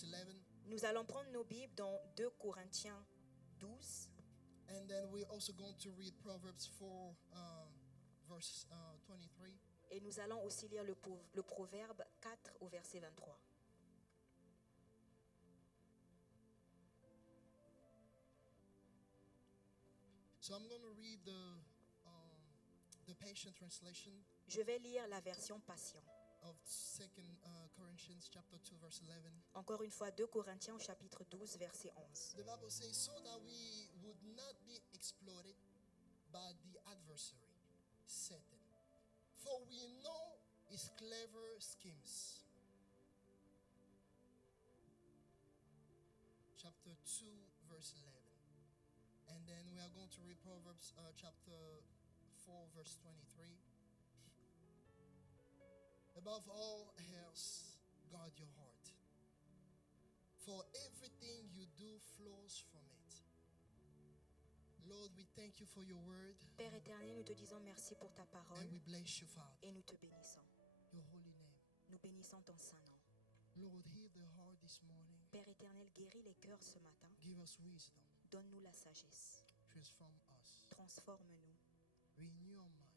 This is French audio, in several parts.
verse 11. Nous allons prendre nos Bibles dans 2 Corinthiens 12. And then we're also going to read Proverbs 4, verse 23. Et nous allons aussi lire le Proverbe 4 au verset 23. So I'm going to read the Passion Translation Je vais lire la version Passion. of 2 Corinthians chapter 2, verse 11. Encore une fois, 2 Corinthiens au chapitre 12, verset 11. The Bible says, so that we would not be exploited by the adversary, Satan. For we know his clever schemes. Chapter 2, verse 11. And then we are going to read Proverbs chapter 4, verse 23. Above all else, guard your heart. For everything you do flows from it. Lord, we thank you for your word. Père éternel, nous te disons merci pour ta parole And we bless you, Father. et nous te bénissons. Your holy name. Nous bénissons ton saint nom. Lord, heal the heart this morning. Père éternel, guéris les cœurs ce matin. Give us wisdom. Donne-nous la sagesse. Transform us. Transforme-nous. Renew our mind.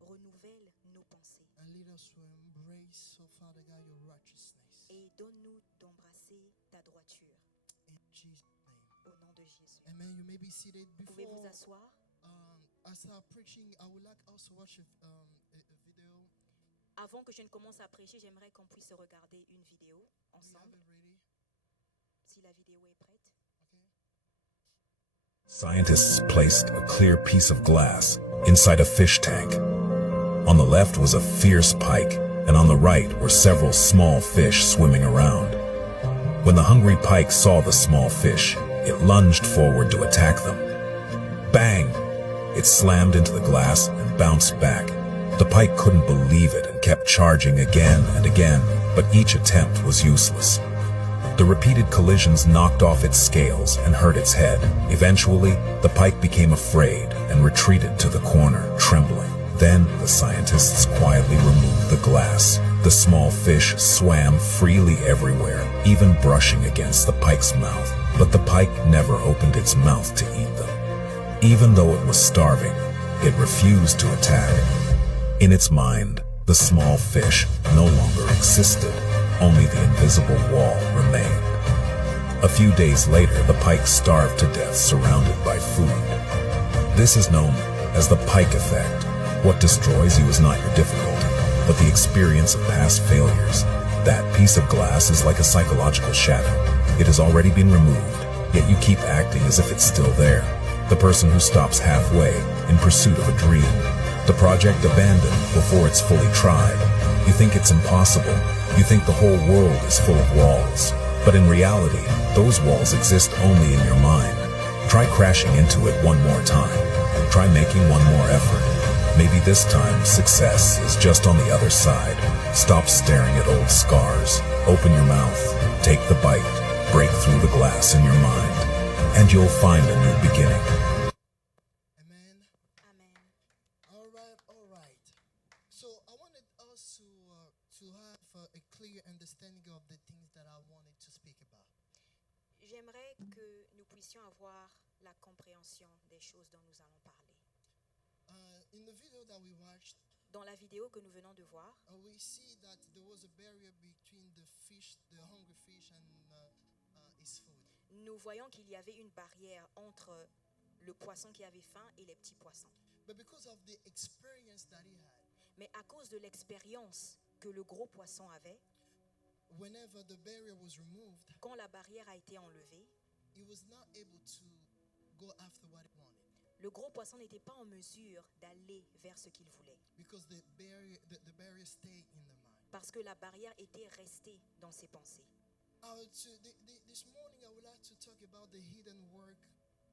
Renouvelle nos pensées. And lead us to embrace, oh Father God, your righteousness. Et donne-nous d'embrasser ta droiture. In Jesus' name. Au nom de Jésus. Amen. You may be seated. Pouvez vous Before asseoir? I start preaching, I would like us to watch a video. Avant que je ne commence à prêcher, j'aimerais qu'on puisse regarder une vidéo Do you have ensemble. it ready? Si la vidéo est prête. Okay. Scientists placed a clear piece of glass inside a fish tank. On the left was a fierce pike, and on the right were several small fish swimming around. When the hungry pike saw the small fish, it lunged forward to attack them. Bang! It slammed into the glass and bounced back. The pike couldn't believe it and kept charging again and again, but each attempt was useless. The repeated collisions knocked off its scales and hurt its head. Eventually, the pike became afraid and retreated to the corner, trembling. Then, the scientists quietly removed the glass. The small fish swam freely everywhere, even brushing against the pike's mouth. But the pike never opened its mouth to eat them. Even though it was starving, it refused to attack. In its mind, the small fish no longer existed. Only the invisible wall remained. A few days later, the pike starved to death surrounded by food. This is known as the pike effect. What destroys you is not your difficulty, but the experience of past failures. That piece of glass is like a psychological shadow. It has already been removed, yet you keep acting as if it's still there. The person who stops halfway in pursuit of a dream. The project abandoned before it's fully tried. You think it's impossible. You think the whole world is full of walls. But in reality, those walls exist only in your mind. Try crashing into it one more time. Try making one more effort. Maybe this time success is just on the other side. Stop staring at old scars. Open your mouth. Take the bite. Break through the glass in your mind. And you'll find a new beginning. Amen. Amen. All right. So I wanted us to have a clear understanding of the things that I wanted to speak about. J'aimerais que nous puissions avoir la compréhension des choses dont nous allons parler. In the video that we watched, Dans la vidéo que nous venons de voir, we see that there was a barrier between the fish, the hungry fish, and his food. nous voyons qu'il y avait une barrière entre le poisson qui avait faim et les petits poissons. But because of the experience that he had, Mais à cause de l'expérience que le gros poisson avait, whenever the barrier was removed, quand la barrière a été enlevée, he was not able to go after what he wanted le gros poisson n'était pas en mesure d'aller vers ce qu'il voulait. because the barrier stayed in the mind. Parce que la barrière était restée dans ses pensées. This morning, I would like to talk about the hidden work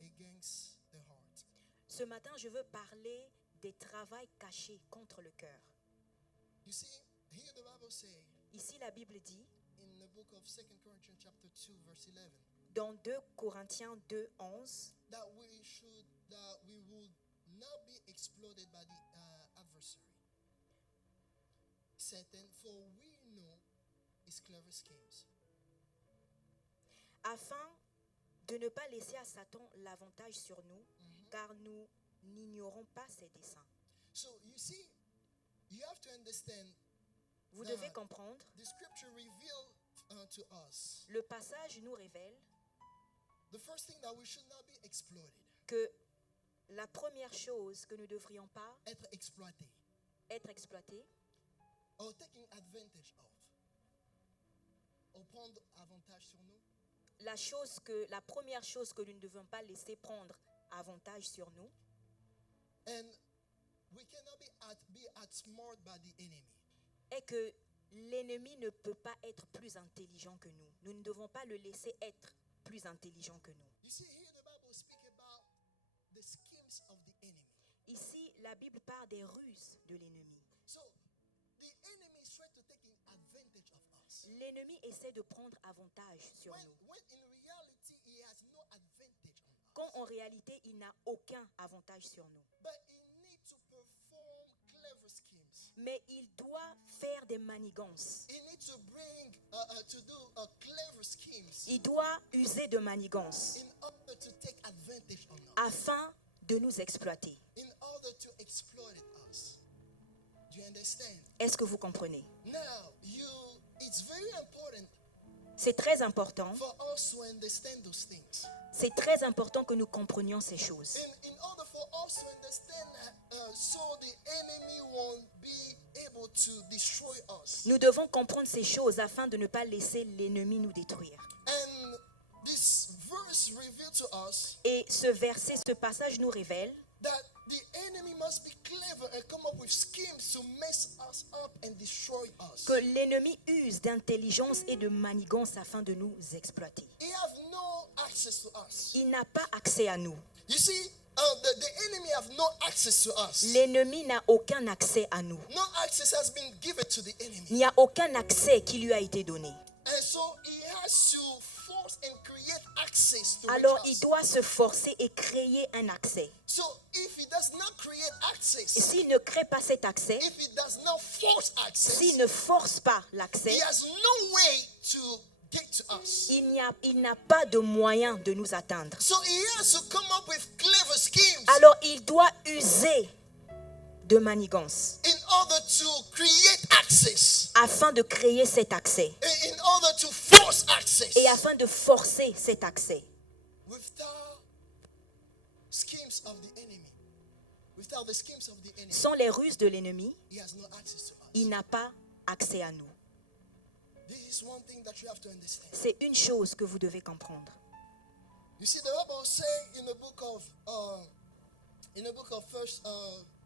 against the heart. Ce matin, je veux parler des travails cachés contre le cœur. You see, here the Bible says Ici, la Bible dit, in the book of 2 Corinthians chapter 2, verse 11, dans 2 Corinthiens 2, 11, that we would not be exploited by the adversary, Satan, for we know his clever schemes. afin de ne pas laisser à Satan l'avantage sur nous, car nous n'ignorons pas ses desseins. So you see, you have to understand Vous devez comprendre, the scripture reveal to us le passage nous révèle the first thing that we should not be exploited, que la première chose que nous ne devrions pas être exploité, être exploités or taking advantage of, or prendre avantage sur nous. la première chose que nous ne devons pas laisser prendre avantage sur nous, And we cannot be outsmarted by the enemy. est que l'ennemi ne peut pas être plus intelligent que nous. Nous ne devons pas le laisser être plus intelligent que nous. You see, here the Bible speaks about the schemes of the enemy. Ici, la Bible parle des ruses de l'ennemi. So the enemy is trying to take advantage of us. L'ennemi essaie de prendre avantage sur nous, When in reality he has no advantage on us. quand en réalité, il n'a aucun avantage sur nous. But he needs to perform clever schemes. Mais il doit faire des manigances. He needs to bring to do clever schemes Il doit user de manigances in order to take advantage on us, afin de nous exploiter. in order to exploit us. Do you understand? Est-ce que vous comprenez? Now, it's very important C'est très important. for us to understand those things. C'est très important que nous comprenions ces choses. In order for us to understand that, so the enemy won't be able to destroy us. Nous devons comprendre ces choses afin de ne pas laisser l'ennemi nous détruire. And this verse revealed to us Et ce verset, ce passage nous révèle that the enemy must be clever and come up with schemes to mess us up and destroy us. que l'ennemi use d'intelligence et de manigance afin de nous exploiter. He have no access to us. Il n'a pas accès à nous. You see, the enemy have no access to us. L'ennemi n'a aucun accès à nous. No access has been given to the enemy. Il n'y a aucun accès qui lui a été donné. And so he has to force and create access to Alors reach il us. doit se forcer et créer un accès. So if he does not create Et access, s'il ne crée pas cet accès, if he does not force access, s'il ne force pas l'accès, he has no way to get to us. il n'a pas de moyen de nous atteindre. So he has to come up with clever schemes Alors il doit user de manigance in order to create access, afin de créer cet accès in order to force access. et afin de forcer cet accès. Without schemes of the enemy, without the schemes of the enemy, Sans les ruses de l'ennemi, he has no access to us. il n'a pas accès à nous. This is one thing that you have to understand. C'est une chose que vous devez comprendre. You see, the Bible say in the book of First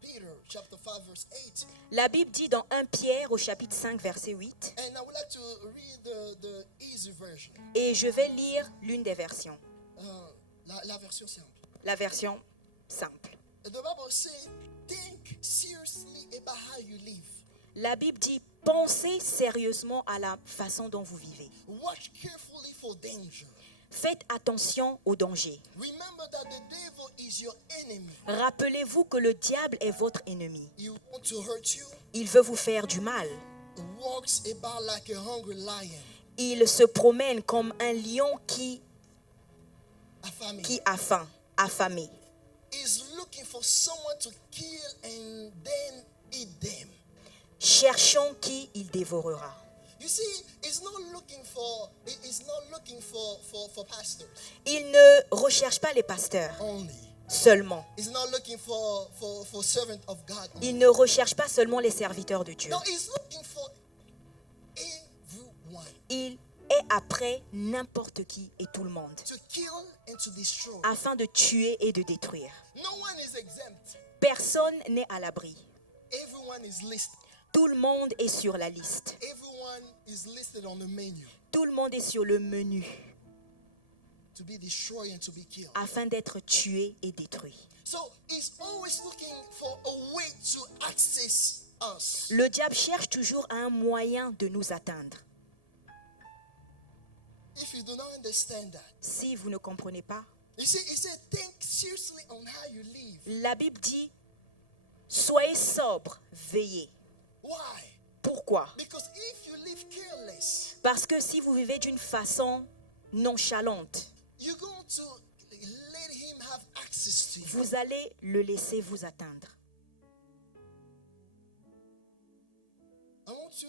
Peter, chapter 5, verse 8. La Bible dit dans 1 Pierre au chapitre 5 verset 8, And I would like to read the easy version, et je vais lire l'une des versions, la version simple. la version simple. The Bible says, think seriously about how you live. La Bible dit, pensez sérieusement à la façon dont vous vivez. Watch carefully for danger. Faites attention aux dangers. Remember that the devil is your enemy. Rappelez-vous que le diable est votre ennemi. He wants to hurt you. Il veut vous faire du mal. He walks about like a hungry lion. Il se promène comme un lion qui a faim, affamé. He's looking for someone to kill and then eat them. Cherchant qui il dévorera. You see, he's not looking for pastors Il ne recherche pas les pasteurs only. seulement. He's not looking for servants of God only. Il ne recherche pas seulement les serviteurs de Dieu. No, he's looking for everyone Il est après n'importe qui et tout le monde, to kill and to destroy. afin de tuer et de détruire. No one is exempt. Personne n'est à l'abri. Everyone is listed. Tout le monde est sur la liste. Everyone is listed on the menu Tout le monde est sur le menu to be destroyed and to be killed. afin d'être tué et détruit. So he's always looking for a way to access us. Le diable cherche toujours un moyen de nous atteindre. If you do not understand that, Si vous ne comprenez pas, you see, he said, think seriously on how you live. la Bible dit, soyez sobre, veillez. Why? Pourquoi? Because if you live careless, Parce que si vous vivez d'une façon nonchalante, you're going to let him have access to you. vous allez le laisser vous atteindre. I want you,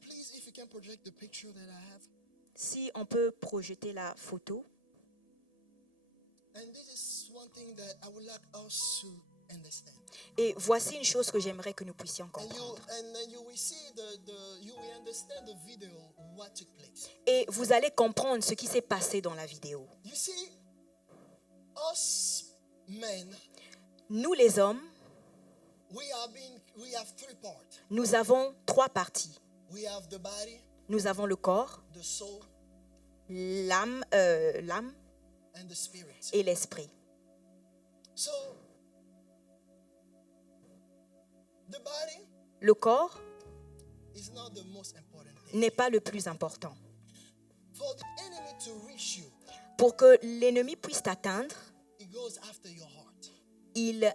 please, if you can project the picture that I have. Si on peut projeter la photo. And this is one thing that I would like us to understand. Et voici une chose que j'aimerais que nous puissions And comprendre. then you will see you will understand the video, what took place. Et vous allez comprendre ce qui s'est passé dans la vidéo. You see, us men, Nous les hommes, we have three parts. nous avons trois parties. We have the body, Nous avons le corps, the soul, l'âme and the spirit. et l'esprit. So, the body Le corps is not the most important thing. n'est pas le plus important. For the enemy to reach you, Pour que l'ennemi puisse t'atteindre, he goes after your heart. il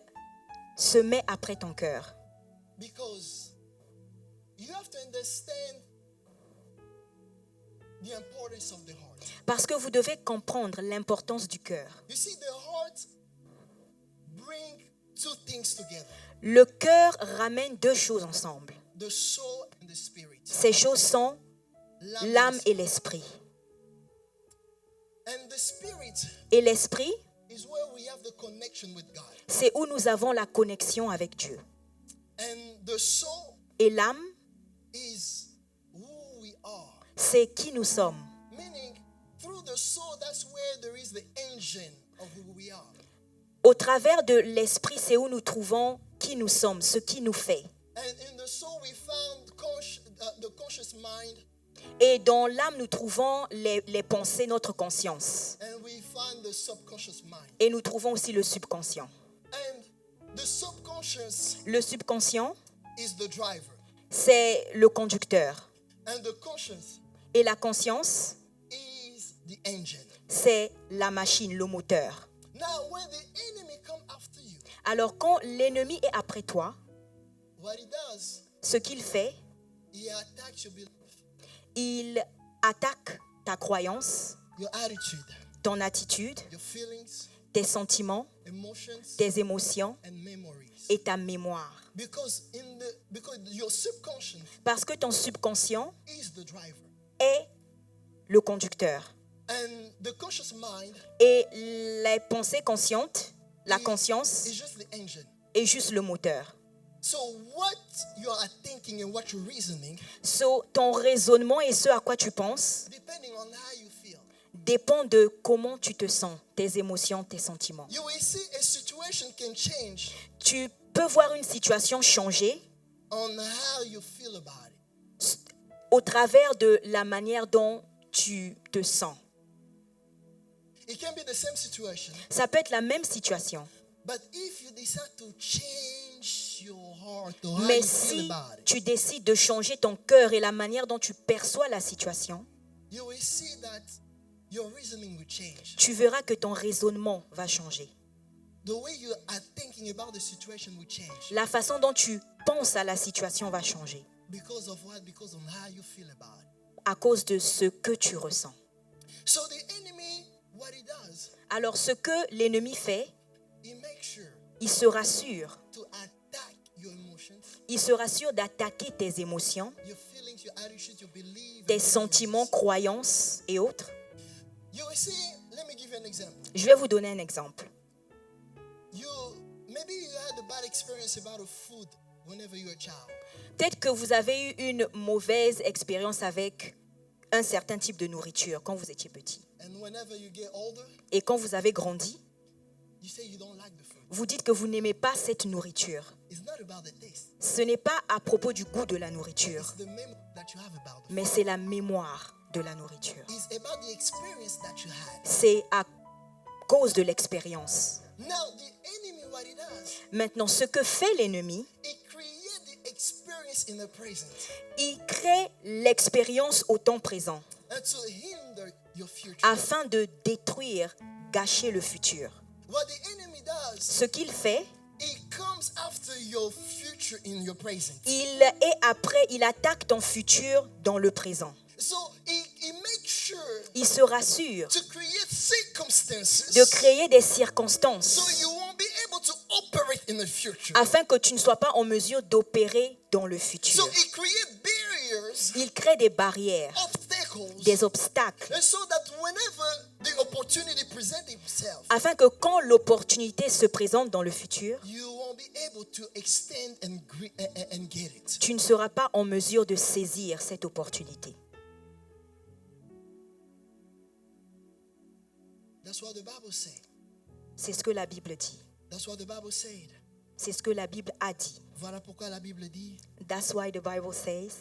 se met après ton cœur. Because you have to understand the importance of the heart. Parce que vous devez comprendre l'importance du cœur. You see, the heart brings two things together. Le cœur ramène deux choses ensemble. The soul and the spirit. Ces choses sont l'âme et l'esprit. And the spirit Et l'esprit, is where we have the connection with God. c'est où nous avons la connexion avec Dieu. And the soul Et l'âme, is who we are. c'est qui nous sommes. Meaning, through the soul, that's where there is the engine of who we are. Au travers de l'esprit, c'est où nous trouvons qui nous sommes, ce qui nous fait. And in the soul, we found the conscious mind, Et dans l'âme, nous trouvons les pensées, notre conscience. and we find the subconscious mind. Et nous trouvons aussi le subconscient. And the subconscious Le subconscient, is the driver, c'est le conducteur. and the conscious Et la conscience, is the engine. c'est la machine, le moteur. Now, when the enemy come after you, Alors quand l'ennemi est après toi, what he does, ce qu'il fait, he attacks your belief, il attaque ta croyance, your attitude, ton attitude, your feelings, tes sentiments, emotions, tes émotions and memories. et ta mémoire. Because your subconscious Parce que ton subconscient is the driver, est le conducteur. and the conscious mind Et les pensées conscientes, la is conscience, just the engine. est juste le moteur. So what you are thinking and what you're reasoning, So, ton raisonnement et ce à quoi tu penses depending on how you feel, dépend de comment tu te sens, tes émotions, tes sentiments. you will see a situation can change Tu peux voir une situation changer on how you feel about it. au travers de la manière dont tu te sens. It can be the same situation, Ça peut être la même situation, but if you decide to change your heart or how mais you feel si about it, tu décides de changer ton cœur et la manière dont tu perçois la situation, you will see that your reasoning will change. tu verras que ton raisonnement va changer. The way you are thinking about the situation will change. La façon dont tu penses à la situation va changer Because of what? Because of how you feel about it. à cause de ce que tu ressens. So the enemy, what he does, Alors ce que l'ennemi fait, he makes sure il se rassure. to attack your emotions, Il se rassure d'attaquer tes émotions, your feelings, your attitude, your belief, tes your sentiments, memories. croyances et autres. You will see, let me give you an example. Je vais vous donner un exemple. Maybe you had a bad experience about a food whenever you were a child. Peut-être que vous avez eu une mauvaise expérience avec un certain type de nourriture quand vous étiez petit. And whenever you get older, Et quand vous avez grandi, you say you don't like the food. vous dites que vous n'aimez pas cette nourriture. It's not about the taste. Ce n'est pas à propos du goût de la nourriture, It's the memory that you have about the food. mais c'est la mémoire de la nourriture. It's about the experience that you had. C'est à cause de l'expérience. Now, the enemy, what he does, Maintenant, ce que fait l'ennemi, it creates the experience in the present il crée l'expérience au temps présent and to hinder your future. afin de détruire, gâcher le futur. What the enemy does, Ce qu'il fait, it comes after your future in your present. il attaque ton futur dans le présent. So he makes sure Il se rassure to create circumstances de créer des circonstances so you won't be able to operate in the future. afin que tu ne sois pas en mesure d'opérer dans le So futur. it creates barriers, Il crée des barrières, obstacles, des obstacles, and so that whenever the opportunity presents itself, afin que quand l'opportunité se présente dans le futur, you won't be able to extend and get it. tu ne seras pas en mesure de saisir cette opportunité. That's what the Bible said. C'est ce que la Bible dit. That's what the Bible said. C'est ce que la Bible a dit. Voilà pourquoi la Bible dit, That's why the Bible says,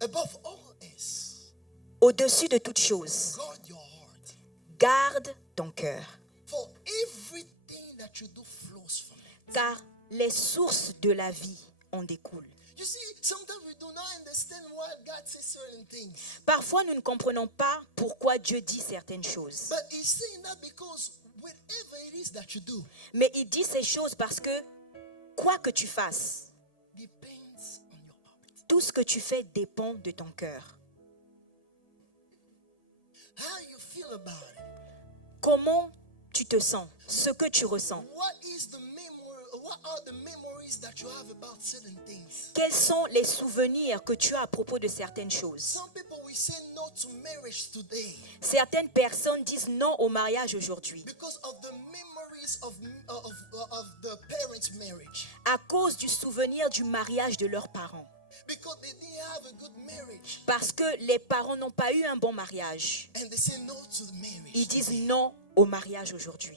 above all else, au-dessus de toute chose, guard your heart. garde ton cœur, For everything that you do flows from it. car les sources de la vie en découlent. You see, sometimes we do not understand why God says certain things. Parfois, nous ne comprenons pas pourquoi Dieu dit certaines choses. But He's saying that because whatever it is that you do Mais il dit ces choses parce que quoi que tu fasses, depends on your heart. tout ce que tu fais dépend de ton cœur. How you feel about it. Comment tu te sens, ce que tu ressens. What is the memory? What are the memories that you have about certain things? Quels sont les souvenirs que tu as à propos de certaines choses? Some people will say no to marriage today Certaines personnes disent non au mariage aujourd'hui because of the memories of the parents' marriage. à cause du souvenir du mariage de leurs parents. Because they didn't have a good marriage. Parce que les parents n'ont pas eu un bon mariage. And they say no to the marriage. Ils disent non au mariage aujourd'hui.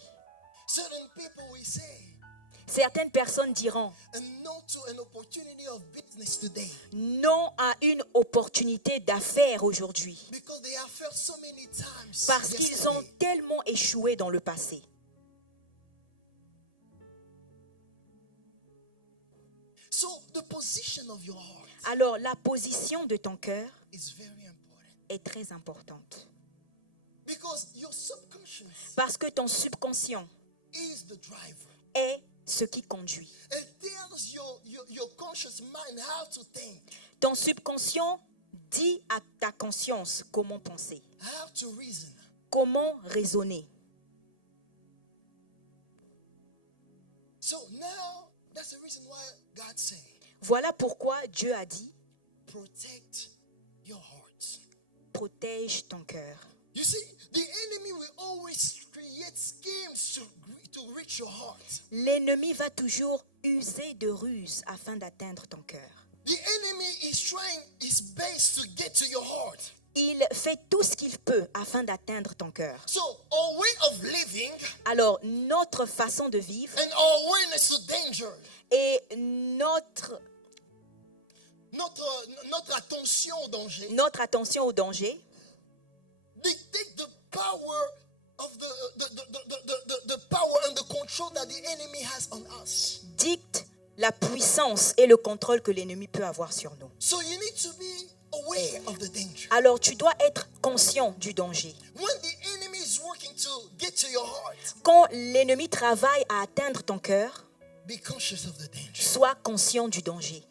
Certain people will say Certaines personnes diront a no to an opportunity of business today non à une opportunité d'affaires aujourd'hui. because they have failed so many times. Parce qu'ils ont yesterday. tellement échoué dans le passé. So the position of your heart Alors la position de ton cœur is very important est très importante. because your subconscious Parce que ton subconscient is the driver. est ce qui conduit. It tells your conscious mind how to think, Ton subconscient dit à ta conscience comment penser, how to reason. comment raisonner. So now that's the reason why God said, Voilà pourquoi Dieu a dit, protect your heart. protège ton cœur. You see, the enemy will always create schemes to reach your heart. L'ennemi va toujours user de ruses afin d'atteindre ton cœur. The enemy is trying his best to get to your heart. Il fait tout ce qu'il peut afin d'atteindre ton cœur. So our way of living Alors, notre façon de vivre and our awareness to danger, et notre attention au danger, notre attention au danger dictate the power of the power and the control that the enemy has on us. dicte la puissance et le contrôle que l'ennemi peut avoir sur nous. So you need to be aware of the danger. Alors, tu dois être conscient du danger. When the enemy is working to get to your heart, Quand l'ennemi travaille à atteindre ton cœur, be conscious of the danger. sois conscient du danger.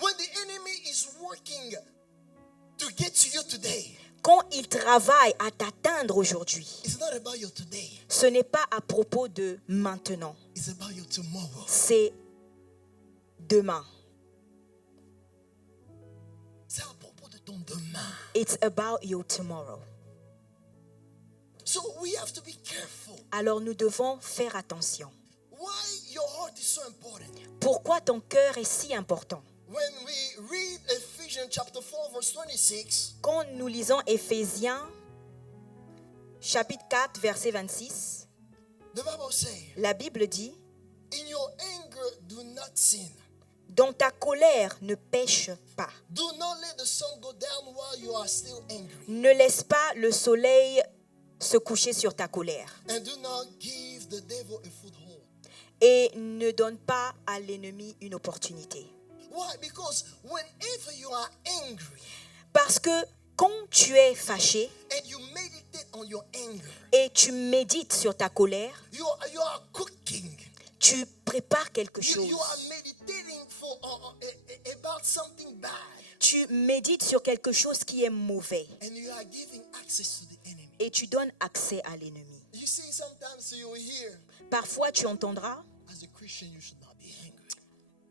When the enemy is working to get to you today, Quand il travaille à t'atteindre aujourd'hui, it's not about your today, ce n'est pas à propos de maintenant, it's about your tomorrow. c'est demain. C'est à propos de ton demain. It's about your tomorrow. So we have to be careful. Alors nous devons faire attention. Why your heart is so important. Pourquoi ton cœur est si important? When we read Ephesians chapter 4 verse 26, Quand nous lisons Éphésiens, chapitre 4, verset 26, the Bible says, la Bible dit, in your anger do not sin. dans ta colère ne pêche pas. Do not let the sun go down while you are still angry. Ne laisse pas le soleil se coucher sur ta colère. And do not give the devil a foothold. Et ne donne pas à l'ennemi une opportunité. Why? Because whenever you are angry Parce que quand tu es fâché and you meditate on your anger, et tu médites sur ta colère, you are cooking. tu prépares quelque You chose. are meditating about something bad. Tu médites sur quelque chose qui est mauvais. And you are giving access to the enemy. et tu donnes accès à l'ennemi. You see, sometimes you will hear, Parfois, tu entendras, as a Christian, you should not be angry.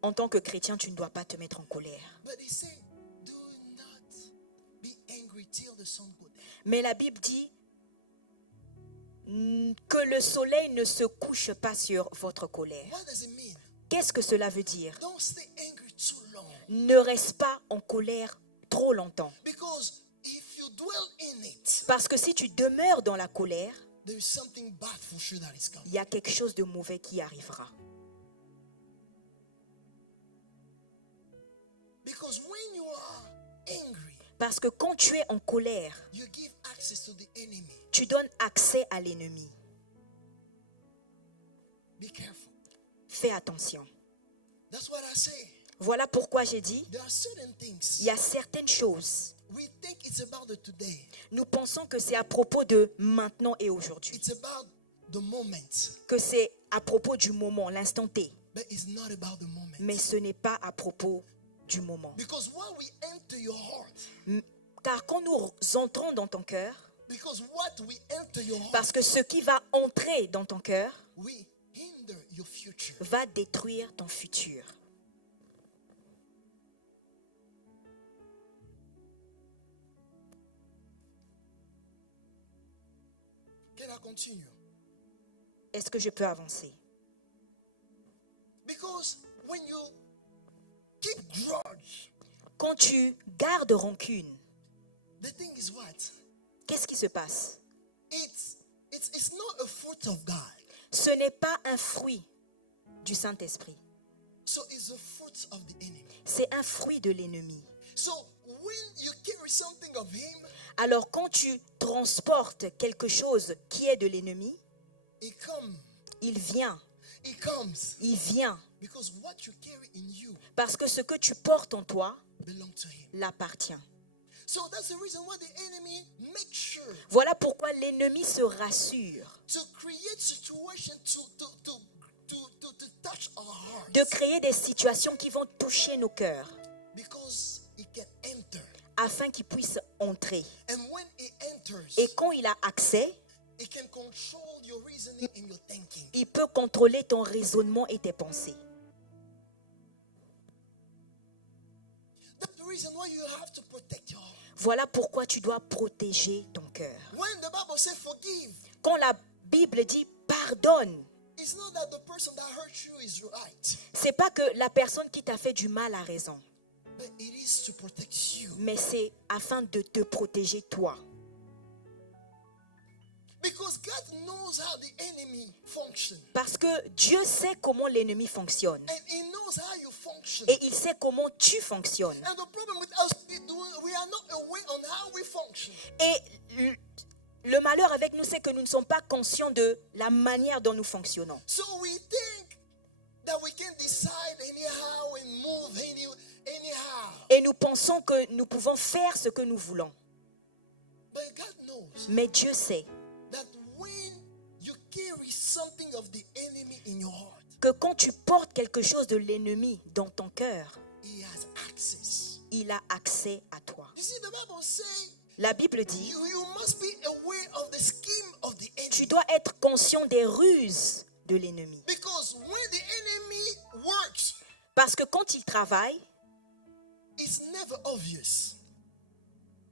en tant que chrétien, tu ne dois pas te mettre en colère. But he said, do not be angry till the sun go down. Mais la Bible dit que le soleil ne se couche pas sur votre colère. What does it mean? Qu'est-ce que cela veut dire? Don't stay angry too long. Ne reste pas en colère trop longtemps. Because if you dwell in it, Parce que si tu demeures dans la colère, there is something bad for sure that is coming. il y a quelque chose de mauvais qui arrivera. Because when you are angry, Parce que quand tu es en colère, you give access to the enemy. tu donnes accès à l'ennemi. Be careful. Fais attention. That's what I say. Voilà pourquoi j'ai dit, There are certain il things y a certaines choses. we think it's about the today. Nous pensons que c'est à propos de maintenant et aujourd'hui. It's about the moment. Que c'est à propos du moment, l'instant T. But it's not about the moment. Mais ce n'est pas à propos du moment. Because when we enter your heart, Car quand nous entrons dans ton cœur, because what we enter your heart, parce que ce qui va entrer dans ton cœur we hinder your future. va détruire ton futur. Can I continue? Est-ce que je peux avancer? Because when you keep grudge, Quand tu gardes rancune, the thing is what? qu'est-ce qui se passe? It's not a fruit of God. Ce n'est pas un fruit du Saint-Esprit. So it's a fruit of the enemy. C'est un fruit de l'ennemi. So when you carry something of him, Alors quand tu transportes quelque chose qui est de l'ennemi, it comes. il vient, It comes. il vient. Because what you carry in you Parce que ce que tu portes en toi belongs to him. l'appartient. So that's the reason why the enemy makes sure Voilà pourquoi l'ennemi se rassure to create situation to touch our hearts. de créer des situations qui vont toucher nos cœurs Because it can enter. afin qu'il puisse entrer. And when it enters, Et quand il a accès, it can control your reasoning and your thinking. il peut contrôler ton raisonnement et tes pensées. That's the reason why you have to protect your heart. Voilà pourquoi tu dois protéger ton cœur. When the Bible says forgive, Quand la Bible dit pardonne, it's not that the person that hurt you is right, c'est pas que la personne qui t'a fait du mal a raison, but it is to protect you. mais c'est afin de te protéger toi. Because God knows how the enemy functions. Parce que Dieu sait comment l'ennemi fonctionne And he knows how you function. et il sait comment tu fonctionnes. And the problem with us, we are not aware on how we function. Et le malheur avec nous, c'est que nous ne sommes pas conscients de la manière dont nous fonctionnons. So we think that we can decide anyhow and move anyhow. Et nous pensons que nous pouvons faire ce que nous voulons. But God knows Mais Dieu sait that when you carry something of the enemy in your heart, que quand tu portes quelque chose de l'ennemi dans ton cœur, he has access. il a accès à toi. You see, the Bible says La Bible dit, you must be aware of the scheme of the tu enemy. dois être conscient des ruses de l'ennemi. Because when the enemy works, Parce que quand il travaille, it's never obvious,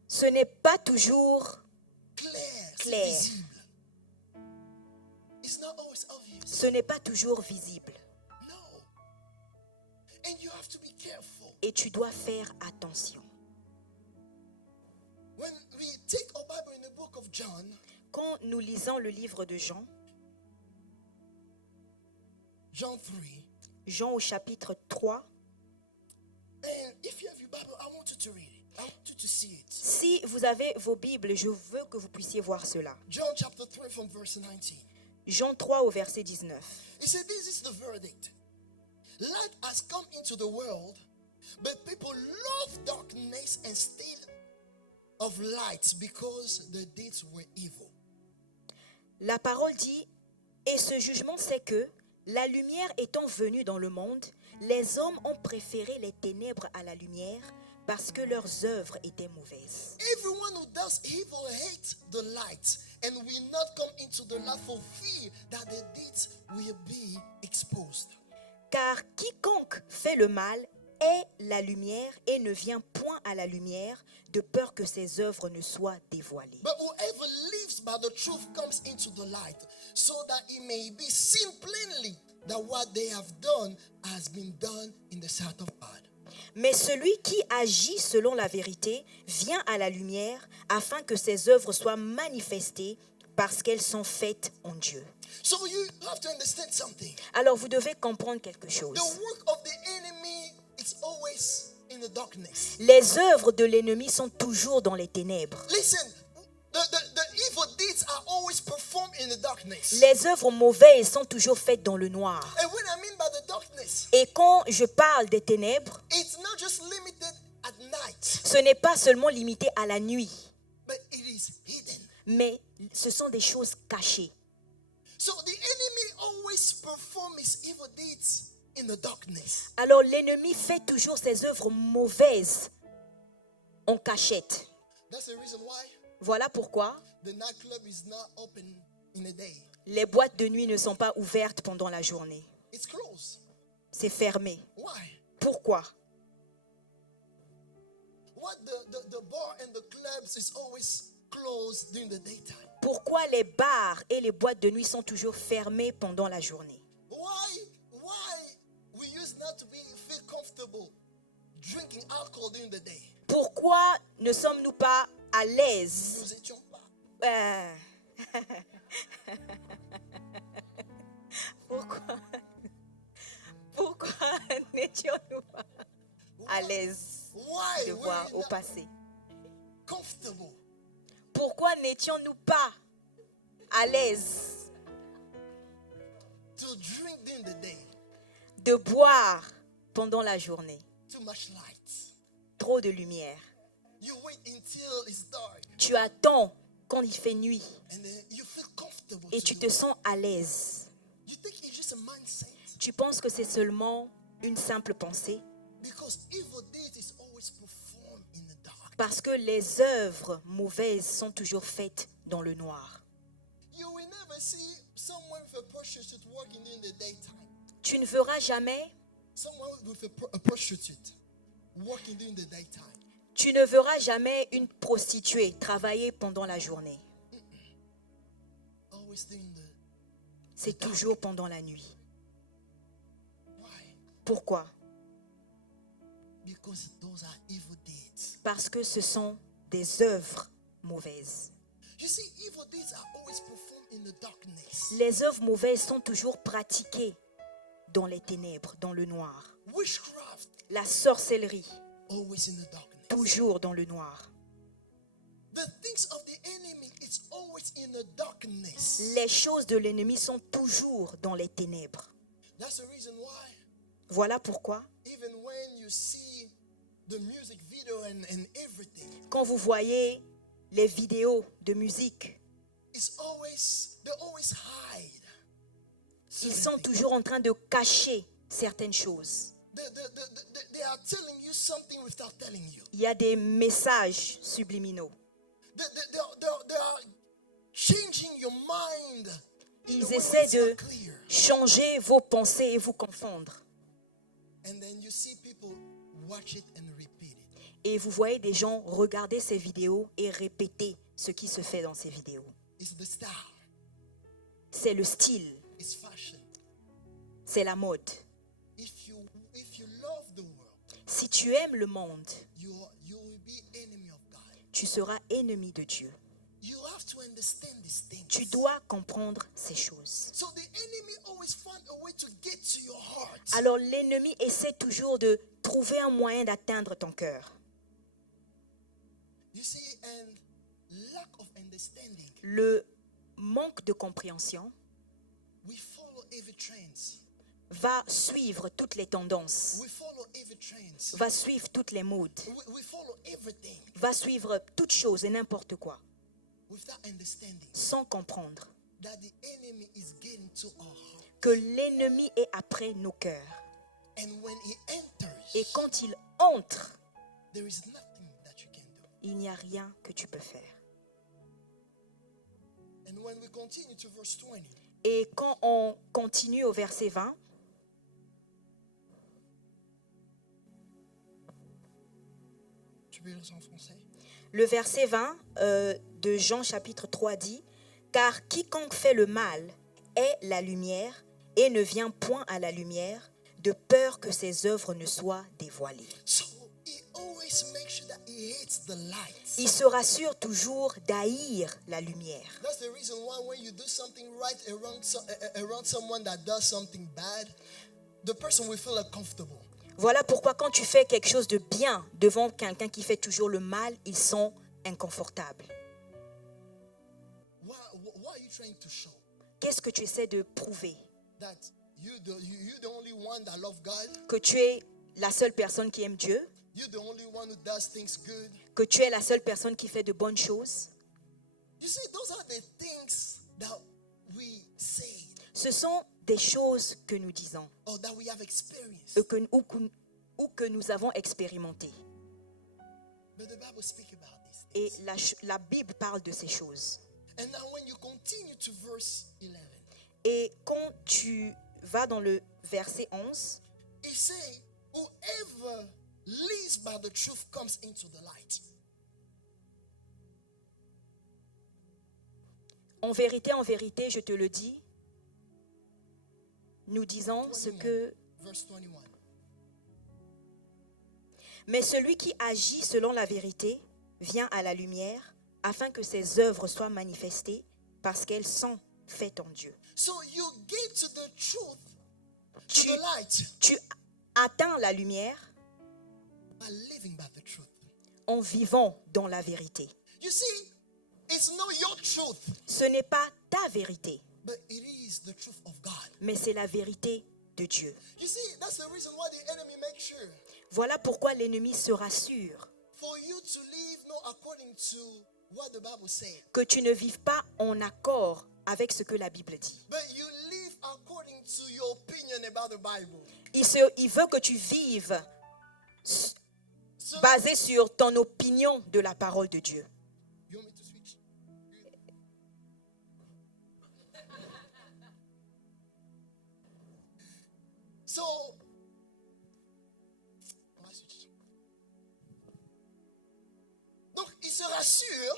ce n'est pas toujours clear, Clair. visible. It's not always obvious. ce n'est pas toujours visible. No. And you have to be careful. Et tu dois faire attention. When we take our Bible in the book of John, Quand nous lisons le livre de Jean, John 3, Jean au chapitre 3, and if you have your Bible, I want you to read it. I want you to see it. si vous avez vos Bibles, je veux que vous puissiez voir cela. John chapter 3 from verse 19. Jean 3 au verset 19. He said, this is the verdict. Light has come into the world, but people love darkness instead of light because their deeds were evil. La parole dit, et ce jugement c'est que, la lumière étant venue dans le monde, les hommes ont préféré les ténèbres à la lumière, parce que leurs œuvres étaient mauvaises. Everyone who does evil hates the light and will not come into the light for fear that their deeds will be exposed. Car quiconque fait le mal est la lumière et ne vient point à la lumière de peur que ses œuvres ne soient dévoilées. But whoever lives by the truth comes into the light, so that it may be seen plainly that what they have done has been done in the sight of God. Mais celui qui agit selon la vérité vient à la lumière afin que ses œuvres soient manifestées parce qu'elles sont faites en Dieu. So you have to understand something. Alors vous devez comprendre quelque chose. The work of the enemy is always in the darkness. Les œuvres de l'ennemi sont toujours dans les ténèbres. Listen, the evil deeds are always performed in the darkness. Les œuvres mauvaises sont toujours faites dans le noir. And when I mean by the darkness, Et quand je parle des ténèbres, it's not just limited at night, ce n'est pas seulement limité à la nuit, but it is hidden. mais ce sont des choses cachées. So the enemy always performs his evil deeds in the darkness. Alors l'ennemi fait toujours ses œuvres mauvaises en cachette. That's the reason why Voilà pourquoi the nightclub is not open in the day. les boîtes de nuit ne sont pas ouvertes pendant la journée. It's closed. C'est fermé. Why? Pourquoi? What the bar and the clubs is always closed during the daytime. Pourquoi les bars et les boîtes de nuit sont toujours fermés pendant la journée? Why we used not to feel comfortable drinking alcohol during the day? Pourquoi ne sommes-nous pas à l'aise? Nous étions pas. Pourquoi n'étions-nous pas à l'aise Why de were voir we au not passé? comfortable? Pourquoi n'étions-nous pas à l'aise To drink during the day? de boire pendant la journée? Too much light. Trop de lumière. You wait until it's dark Tu attends quand il fait nuit and then you feel comfortable. et to tu do te it. sens à l'aise. You think it's just a mindset? Tu penses que c'est seulement une simple pensée? Because evil deeds is always performed in the dark. Parce que les œuvres mauvaises sont toujours faites dans le noir. You will never see someone with a prostitute working in the daytime. Tu ne verras jamais, Someone with a prostitute working during the daytime. tu ne verras jamais une prostituée travailler pendant la journée. Always during the C'est toujours pendant la nuit. why? Pourquoi? Because those are evil deeds. Parce que ce sont des œuvres mauvaises. You see, evil deeds are always performed in the darkness. Les œuvres mauvaises sont toujours pratiquées dans les ténèbres, dans le noir. Witchcraft, La sorcellerie, always in the darkness. toujours dans le noir. The things of the enemy, it's always in the darkness. Les choses de l'ennemi sont toujours dans les ténèbres. That's the reason why, Voilà pourquoi, even when you see the music video and everything, quand vous voyez les vidéos de musique, they always hide. ils certain sont things. toujours en train de cacher certaines choses. They are telling you something without telling you. Il y a des messages subliminaux. They are changing your mind. in Ils a way essaient that's de not clear. changer vos pensées et vous confondre. And then you see people watch it and repeat it. Et vous voyez des gens regarder ces vidéos et répéter ce qui se fait dans ces vidéos. It's the style. C'est le style, It's fashion. c'est la mode. If you love the world, Si tu aimes le monde, you will be enemy of God. tu seras ennemi de Dieu. You have to understand these things. Tu dois comprendre ces choses. So the enemy always find a way to get to your heart. Alors l'ennemi essaie toujours de trouver un moyen d'atteindre ton cœur. You see, and lack of understanding, Le manque de compréhension we follow every trends. va suivre toutes les tendances, We follow every trends. va suivre toutes les modes, We follow everything va suivre toutes choses et n'importe quoi, without understanding sans comprendre that the enemy is getting to our heart. que l'ennemi est après nos cœurs. And when he enters, Et quand il entre, There is nothing that you can do. Il n'y a rien que tu peux faire. And when we continue to verse 20, Et quand on continue au verset 20, tu peux lire ça en français? le verset 20 de Jean chapitre 3 dit « Car quiconque fait le mal est la lumière et ne vient point à la lumière, de peur que ses œuvres ne soient dévoilées. So he always makes sure that he hates the light. » Il se rassure toujours d'haïr la lumière. That's the reason why when you do something right around someone that does something bad, the person will feel uncomfortable. Voilà pourquoi quand tu fais quelque chose de bien devant quelqu'un qui fait toujours le mal, ils sont inconfortables. What are you trying to show? Qu'est-ce que tu essaies de prouver? That you're the only one that love God? Que tu es la seule personne qui aime Dieu? You're the only one who does things good? Que tu es la seule personne qui fait de bonnes choses? You see, those are the things that we say Ce sont des choses que nous disons or that we have experienced. ou que nous avons expérimentées. But the Bible speaks about this. Et la Bible parle de ces choses. And now when you continue to verse 11, Et quand tu vas dans le verset 11, it says, whoever lives by the truth comes into the light. en vérité, je te le dis, nous disons ce 21, que... verse 21. Mais celui qui agit selon la vérité vient à la lumière afin que ses œuvres soient manifestées parce qu'elles sont faites en Dieu. So you get to the truth, to Tu, the light, tu atteins la lumière by living by the truth. en vivant dans la vérité. You see, it's not your truth, Ce n'est pas ta vérité, but it is the truth of God. mais c'est la vérité de Dieu. You see, that's the reason why the enemy makes sure Voilà pourquoi l'ennemi se rassure for you to live not according to what the Bible says, que tu ne vives pas en accord avec ce que la Bible dit. but you live according to your opinion about the Bible. Il veut que tu vives So, basé sur ton opinion de la parole de Dieu. you want me to switch? So, on va switch. Donc, il se rassure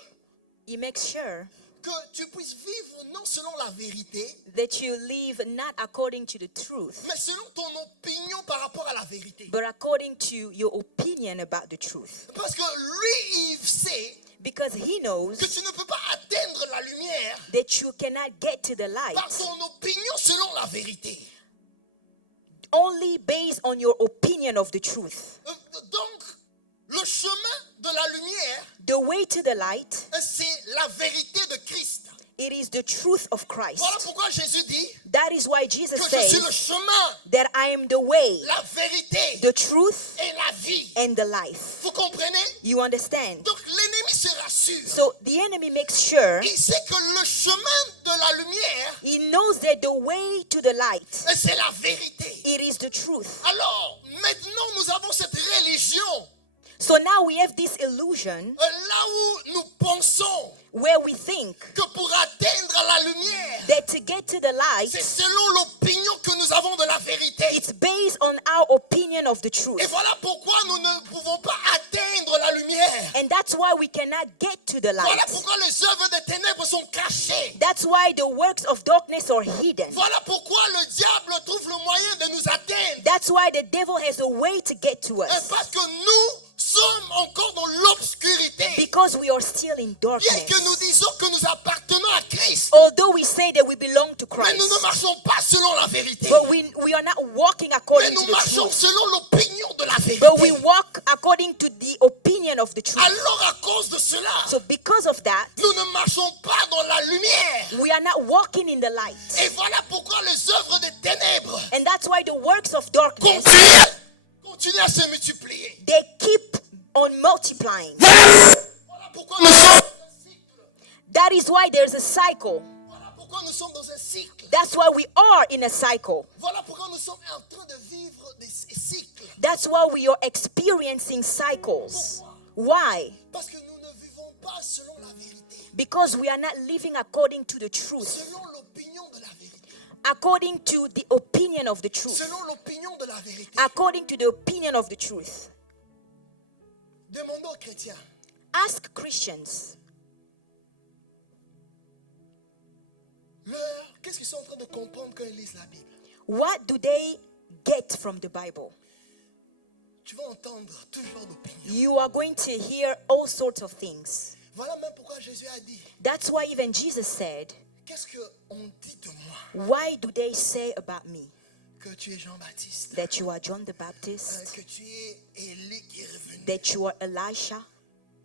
He makes sure que tu puisses vivre non selon la vérité, that you live not according to the truth, mais selon ton opinion par rapport à la vérité. but according to your opinion about the truth. Parce que lui, il sait Because he knows que tu ne peux pas atteindre la lumière that you cannot get to the par light ton opinion selon la vérité. only based on your opinion of the truth. Donc, le chemin de la lumière, The way to the light, c'est la vérité de Christ. it is the truth of Christ. Voilà pourquoi Jésus dit That is why Jesus que je suis le says chemin, that I am the way, la vérité the truth, et la vie. and the life. Vous comprenez? You understand? Donc l'ennemi se rassure. So the enemy makes sure, Il sait que le chemin de la lumière, he knows that the way to the light, c'est la vérité. it is the truth. Alors, maintenant nous avons cette religion So now we have this illusion là où nous pensons where we think que pour atteindre la lumière, that to get to the light, c'est selon l'opinion que nous avons de la vérité. it's based on our opinion of the Et truth. voilà pourquoi nous ne pouvons pas atteindre la lumière. And that's why we cannot get to the Voilà light. pourquoi les œuvres des ténèbres sont cachées. That's why the works of darkness are hidden. Voilà pourquoi le diable trouve le moyen de nous atteindre. That's why the devil has a way to get to Et us. parce que nous sommes encore dans l'obscurité. Because we are still in Bien darkness. que nous disons que nous appartenons à Christ, Although we say that we belong to mais nous ne Christ, marchons pas selon la vérité. but we are not walking Mais according nous to the marchons truth. selon l'opinion de la But we vérité. walk according to the opinion of the truth. Alors à cause de cela, So because of that, nous ne marchons pas dans la lumière. we are not walking in the light. Et voilà pourquoi les œuvres des ténèbres And that's why the works of darkness, continuent à se multiplier. they keep on multiplying. Voilà pourquoi nous sommes dans un cycle. That is why there's a cycle. Voilà pourquoi nous sommes dans un cycle. That's why we are in a cycle. Voilà pourquoi nous sommes en train de vivre des cycles. That's why we are experiencing cycles. Why? Parce que nous ne vivons pas selon la vérité. Because we are not living according to the truth, Selon l'opinion de la vérité. according to the opinion of the truth, Selon l'opinion de la vérité. according to the opinion of the truth. Demandons aux chrétiens. Ask Christians, Qu'est-ce qu'ils sont en train de comprendre quand ils lisent la Bible? what do they get from the Bible? Tu vas entendre toujours d'opinions. You are going to hear all sorts of things. Voilà même pourquoi Jésus a dit, That's why even Jesus said, qu'est-ce qu'on dit de moi? why do they say about me Que tu es Jean-Baptiste, that you are John the Baptist, que tu es Élie qui est revenu. that you are Elisha?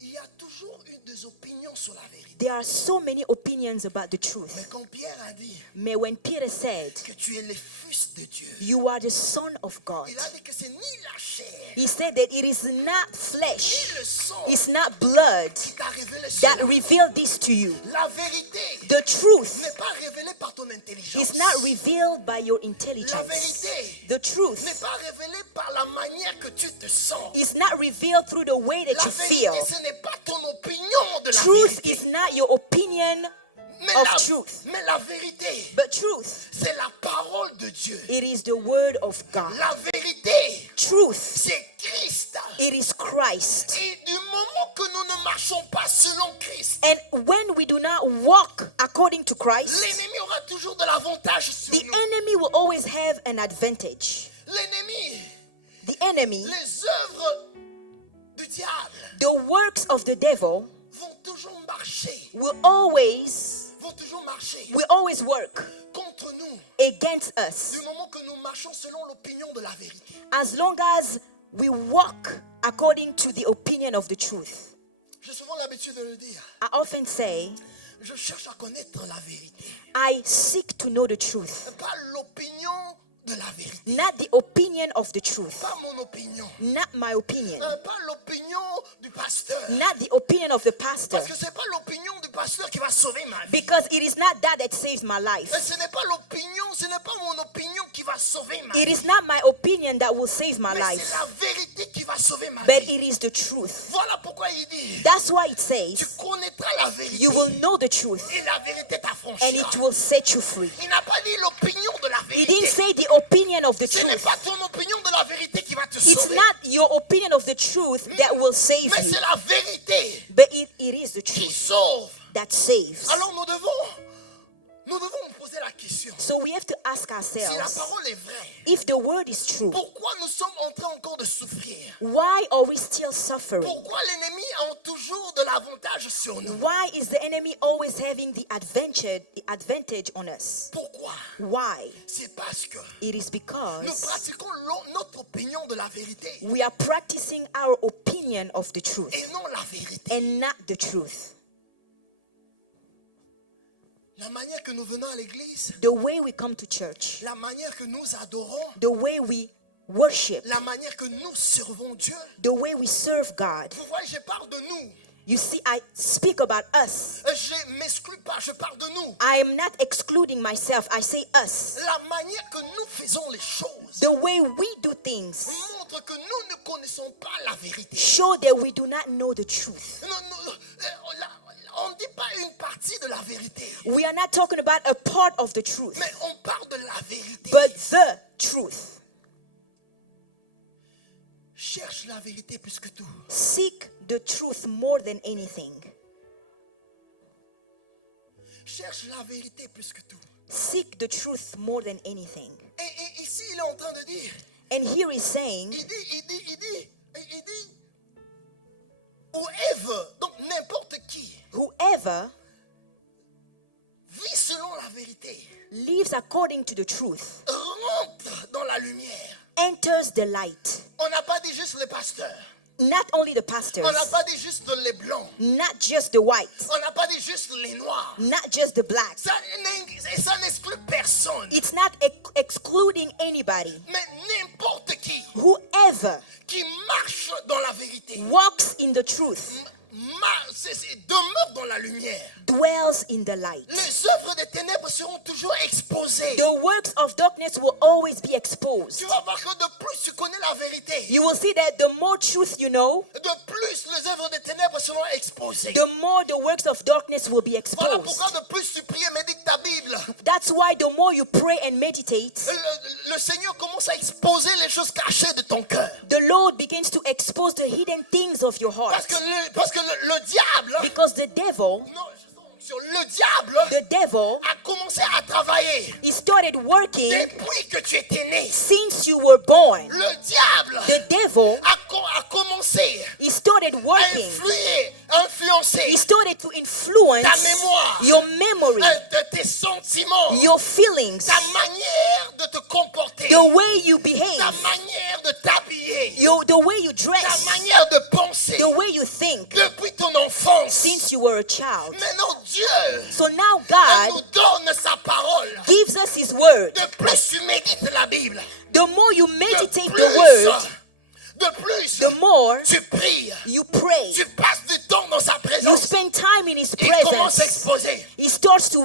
Il y a toujours eu des opinions sur la vérité. There are so many opinions about the Mais truth. quand Pierre a dit Mais when Peter said, que tu es le fils de Dieu, you are the son of God, il a dit que c'est ni la chair, he said that it is not ni flesh, le sang it's not blood qui t'a révélé that cela. revealed this to you. La vérité The truth n'est pas révélée par ton intelligence. is not revealed by your La intelligence. vérité The n'est truth pas révélée par la manière que tu te sens. is not revealed through the way that La you feel. vérité, ce n'est pas ton opinion de la Truth vérité. is not your opinion Mais of la, truth. mais la vérité, But truth, c'est la parole de Dieu. it is the word of God. La vérité, Truth, c'est Christ. it is Christ. Et du moment que nous ne marchons pas selon Christ, And when we do not walk according to Christ, l'ennemi aura toujours de l'avantage sur the nous. enemy will always have an advantage. L'ennemi, The enemy, les œuvres du diable the works of the devil vont toujours marcher, will always work contre nous against us du moment que nous marchons selon l'opinion de la vérité. as long as we walk according to the opinion of the truth. J'ai souvent l'habitude de le dire. I often say, Je cherche à connaître la vérité, I seek to know the truth, pas l'opinion de la vérité, not the opinion of the truth, pas mon opinion, not my opinion, pas l'opinion du pasteur. not the opinion of the pastor, Parce que c'est pas l'opinion du pasteur qui va sauver ma vie. because it is not that saves my life. Et ce n'est pas l'opinion, ce n'est pas mon opinion qui va sauver ma It vie. is not my opinion that will save my Mais life, c'est la vérité qui va sauver ma but vie. it is the truth. Voilà pourquoi il dit, That's why it tu says, connaîtras la vérité you will know the truth et la vérité and t'affranchira. it will set you free. Il n'a pas dit l'opinion de la He didn't vérité. say the opinion of the Ce n'est truth. pas ton opinion de la vérité qui va te It's sauver. not your opinion of the truth that will save Mais you, c'est la vérité but it is the qui truth sauve. that saves. Alors nous devons nous poser la question. So we have to ask Si la ourselves, parole est vraie, if the word is true, pourquoi nous sommes en train encore de souffrir? why are we still suffering? Pourquoi l'ennemi a toujours de l'avantage sur nous? Why is the enemy always having the advantage on us? Pourquoi? Why? C'est parce que It is nous because pratiquons notre opinion de la vérité we are practicing our opinion of the truth et non la vérité. and not the truth. La manière que nous venons à l'église, The way we come to church, la manière que nous adorons, the way we worship, la manière que nous servons Dieu. the way we serve God. Vous voyez, je parle de nous. You see, I speak about us. Je ne m'exclus pas, je parle de nous. I am not excluding myself. I say us. La manière que nous faisons les choses The way we do things montre que nous ne connaissons pas la vérité. show that we do not know the truth. On ne dit pas une partie de la vérité, We are not talking about a part of the truth, mais on parle de la vérité. but the truth. Cherche la vérité plus que tout. Seek the truth more than anything. Cherche la vérité plus que tout. Seek the truth more than anything. Et ici, il est en train de dire, And here he's saying, il dit, whoever, donc n'importe qui, whoever vit selon la vérité, lives according to the truth rentre dans la lumière. enters the light. On n'a pas dit juste les pasteurs. Not only the pastors, On n'a pas dit juste les blancs. not just the whites, On n'a pas dit juste les noirs. not just the blacks. Ça n'exclut personne. It's not excluding anybody. Mais n'importe qui Whoever qui marche dans la vérité walks in the truth demeure dans la lumière. dwells in the light. Les œuvres des ténèbres ténèbres seront toujours exposés. The works of darkness will always be exposed. Tu vas voir que de plus tu connais la vérité, You will see that the more truth you know, de plus les œuvres des ténèbres seront exposées. the more the works of darkness will be Voilà exposed. pourquoi de plus tu pries et médites ta Bible, That's why the more you pray and meditate, le Seigneur commence à exposer les choses cachées de ton cœur. the Lord begins to expose the hidden things of your heart. Parce que le diable, Because the devil le diable a commencé à travailler he started working depuis que tu étais né. since you were born. Le diable The devil a commencé he started à working. influencer He started to influence ta mémoire, your memory, de tes sentiments, your feelings, ta manière de te comporter, the way you ta behave, manière de t'habiller, the way you ta dress, manière de penser the way you think depuis ton enfance. since you were a child. Maintenant Dieu So now nous God donne sa parole. gives us His word. De plus tu médites la Bible, The more you de meditate plus, the word, de plus the more tu pries, you pray. tu passes du temps dans sa You présence. spend time in His Il commence à presence. exposer He starts to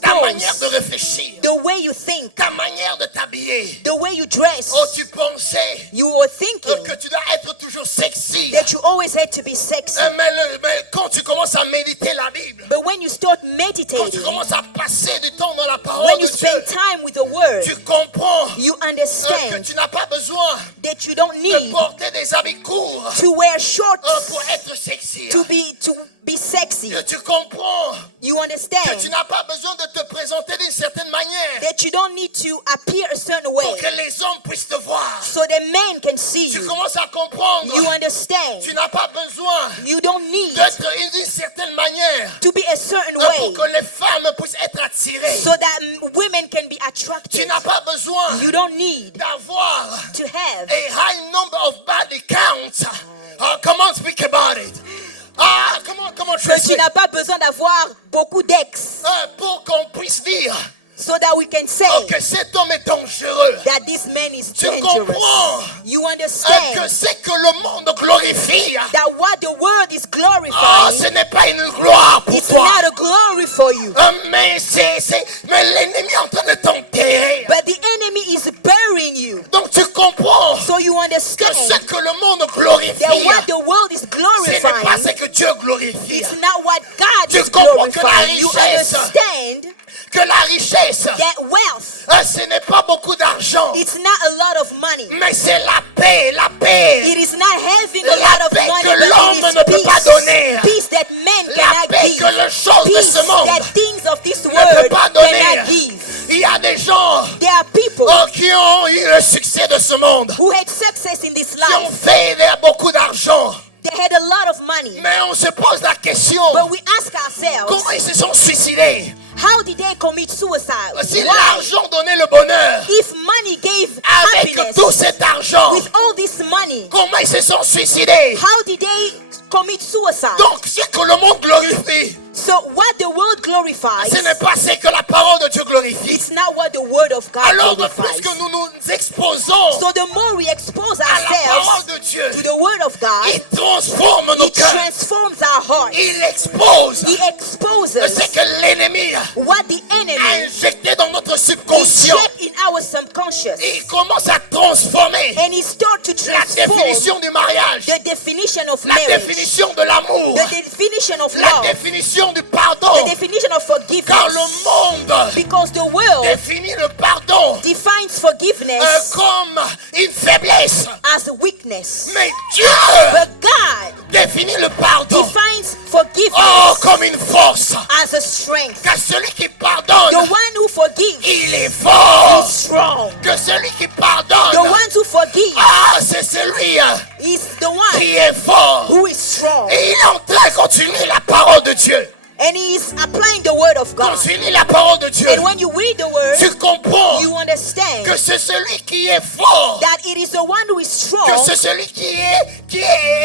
ta manière de expose réfléchir, the way you think, ta manière de t'habiller. the way you dress. Oh, tu pensais You were thinking que tu dois être toujours sexy. that you always had to be sexy. Mais quand tu commences à méditer la Bible, But when you start quand tu meditating, commences à passer du temps dans la parole when de you Dieu, spend time with the word, tu comprends you que understand tu n'as pas besoin that you don't de need porter des habits courts to wear shorts pour être sexy. to be sexy. Que tu comprends You que understand tu n'as pas besoin de te présenter d'une certaine manière that you don't need to appear a certain pour way que les hommes puissent te voir. so that men can see Tu you. commences à comprendre. You understand. Tu n'as pas besoin You don't need d'être d'une certaine manière to be a certain pour way que les femmes puissent être attirées. so that women can be Tu attracted. n'as pas besoin You don't need d'avoir to have a high number of body counts. Come on, speak about it. Come on, que tu n'as pas besoin d'avoir beaucoup d'ex pour qu'on puisse dire so that we can say que cet homme est dangereux. that this man is Tu dangerous. comprends You que understand c'est que le monde glorifie. that what the world is Ce glorifying, n'est pas une gloire pour it's toi. not a glory for you. Mais l'ennemi est en train de t'enterrer. But the enemy is burying you. Donc tu comprends So you que understand ce que le monde glorifie, that what the world is ce n'est pas glorifying, ce que Dieu glorifie. it's not what God Tu is comprends que la glorifying. You richesse, understand Que la richesse, that wealth, ce n'est pas beaucoup d'argent, it's not a lot of money. mais c'est la paix, la paix. It is not having a La lot of paix money, que l'homme but ne it peut is pas donner. peace that men La cannot paix give. que les choses de Peace ce monde that things of this ne peut world pas donner. cannot give. Il y a des gens There are people qui ont eu le succès de ce monde, who had success in this qui ont life. fait beaucoup d'argent. They had a lot of money. Mais on se pose la question, But we ask ourselves, comment ils se sont suicidés? how did they commit suicide? Si Why? l'argent donnait le bonheur, If money gave avec happiness, tout cet argent, with all this money, comment ils se sont suicidés? how did they commit suicide? Donc, ce que le monde glorifie, So what the world glorifies, ce n'est pas ce que la parole de Dieu glorifie. it's not what the word of God Alors, de plus glorifies. que nous nous exposons So the more we expose à la parole ourselves de Dieu, to the word of God, il transforme nos it cœurs. transforms our hearts. Il expose He exposes ce que l'ennemi what the a enemy injecté dans notre subconscient. inject in our subconscious, Et il commence à transformer and he starts to la transform définition du mariage, the definition of la marriage, définition de l'amour, the definition of la love, définition du pardon. the definition of Car forgiveness. le monde Because the world définit le pardon defines forgiveness comme une faiblesse. as a weakness. Mais Dieu But God définit le pardon defines forgiveness comme une force. as a strength. Car celui qui pardonne, The one who forgives il est fort. is strong. Que celui qui The pardonne, one who forgives c'est celui is the one qui est fort. who is strong. Et il est en train, quand tu lis la parole de Dieu, And he is applying the word of quand God. tu lis la parole de Dieu, And when you read the word, tu comprends you understand que c'est celui qui est fort, that it is the one who is strong, que c'est celui qui est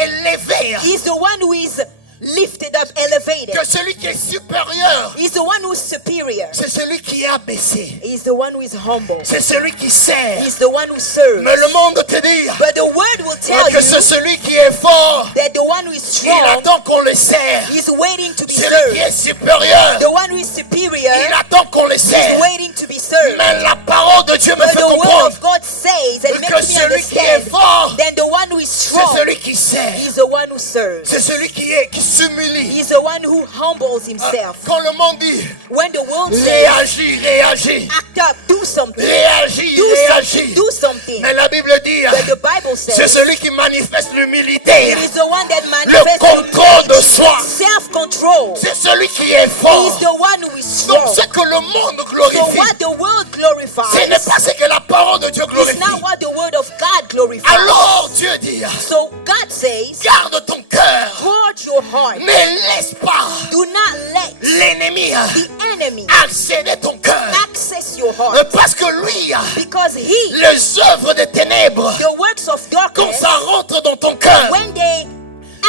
élevé, is the one who is lifted up, elevated. que celui qui est supérieur, He's the one who is superior. c'est celui qui est abaissé, He's the one who is humble. c'est celui qui sert. He's the one who serves. Mais le monde te dit But the word will tell que c'est you celui qui est fort, that the one who is il strong attend qu'on le sert. is waiting to be Celui qui served. est supérieur, The one who is superior il attend qu'on le is sert. celui qui s'humilie. He's the one who humbles himself. Quand le monde dit When the world says, réagis, act up, do something, réagis, do réagis. something, do something. Mais la Bible dit, But the Bible c'est says, celui qui manifeste l'humilité, it is the one that le manifests contrôle de soi. self-control. C'est celui qui est He fort. is the one who is Donc strong. ce que le monde So glorifie, what the world ce glorifies n'est pas ce que la parole de Dieu is glorifie. not what the word of God glorifies. Alors Dieu dit, So God says, garde ton cœur, guard your heart. ne laisse pas Do not let l'ennemi the enemy accéder ton cœur. access your heart. Parce que lui, Because he, les œuvres des ténèbres, the works of quand darkness, ça rentre dans ton cœur, when they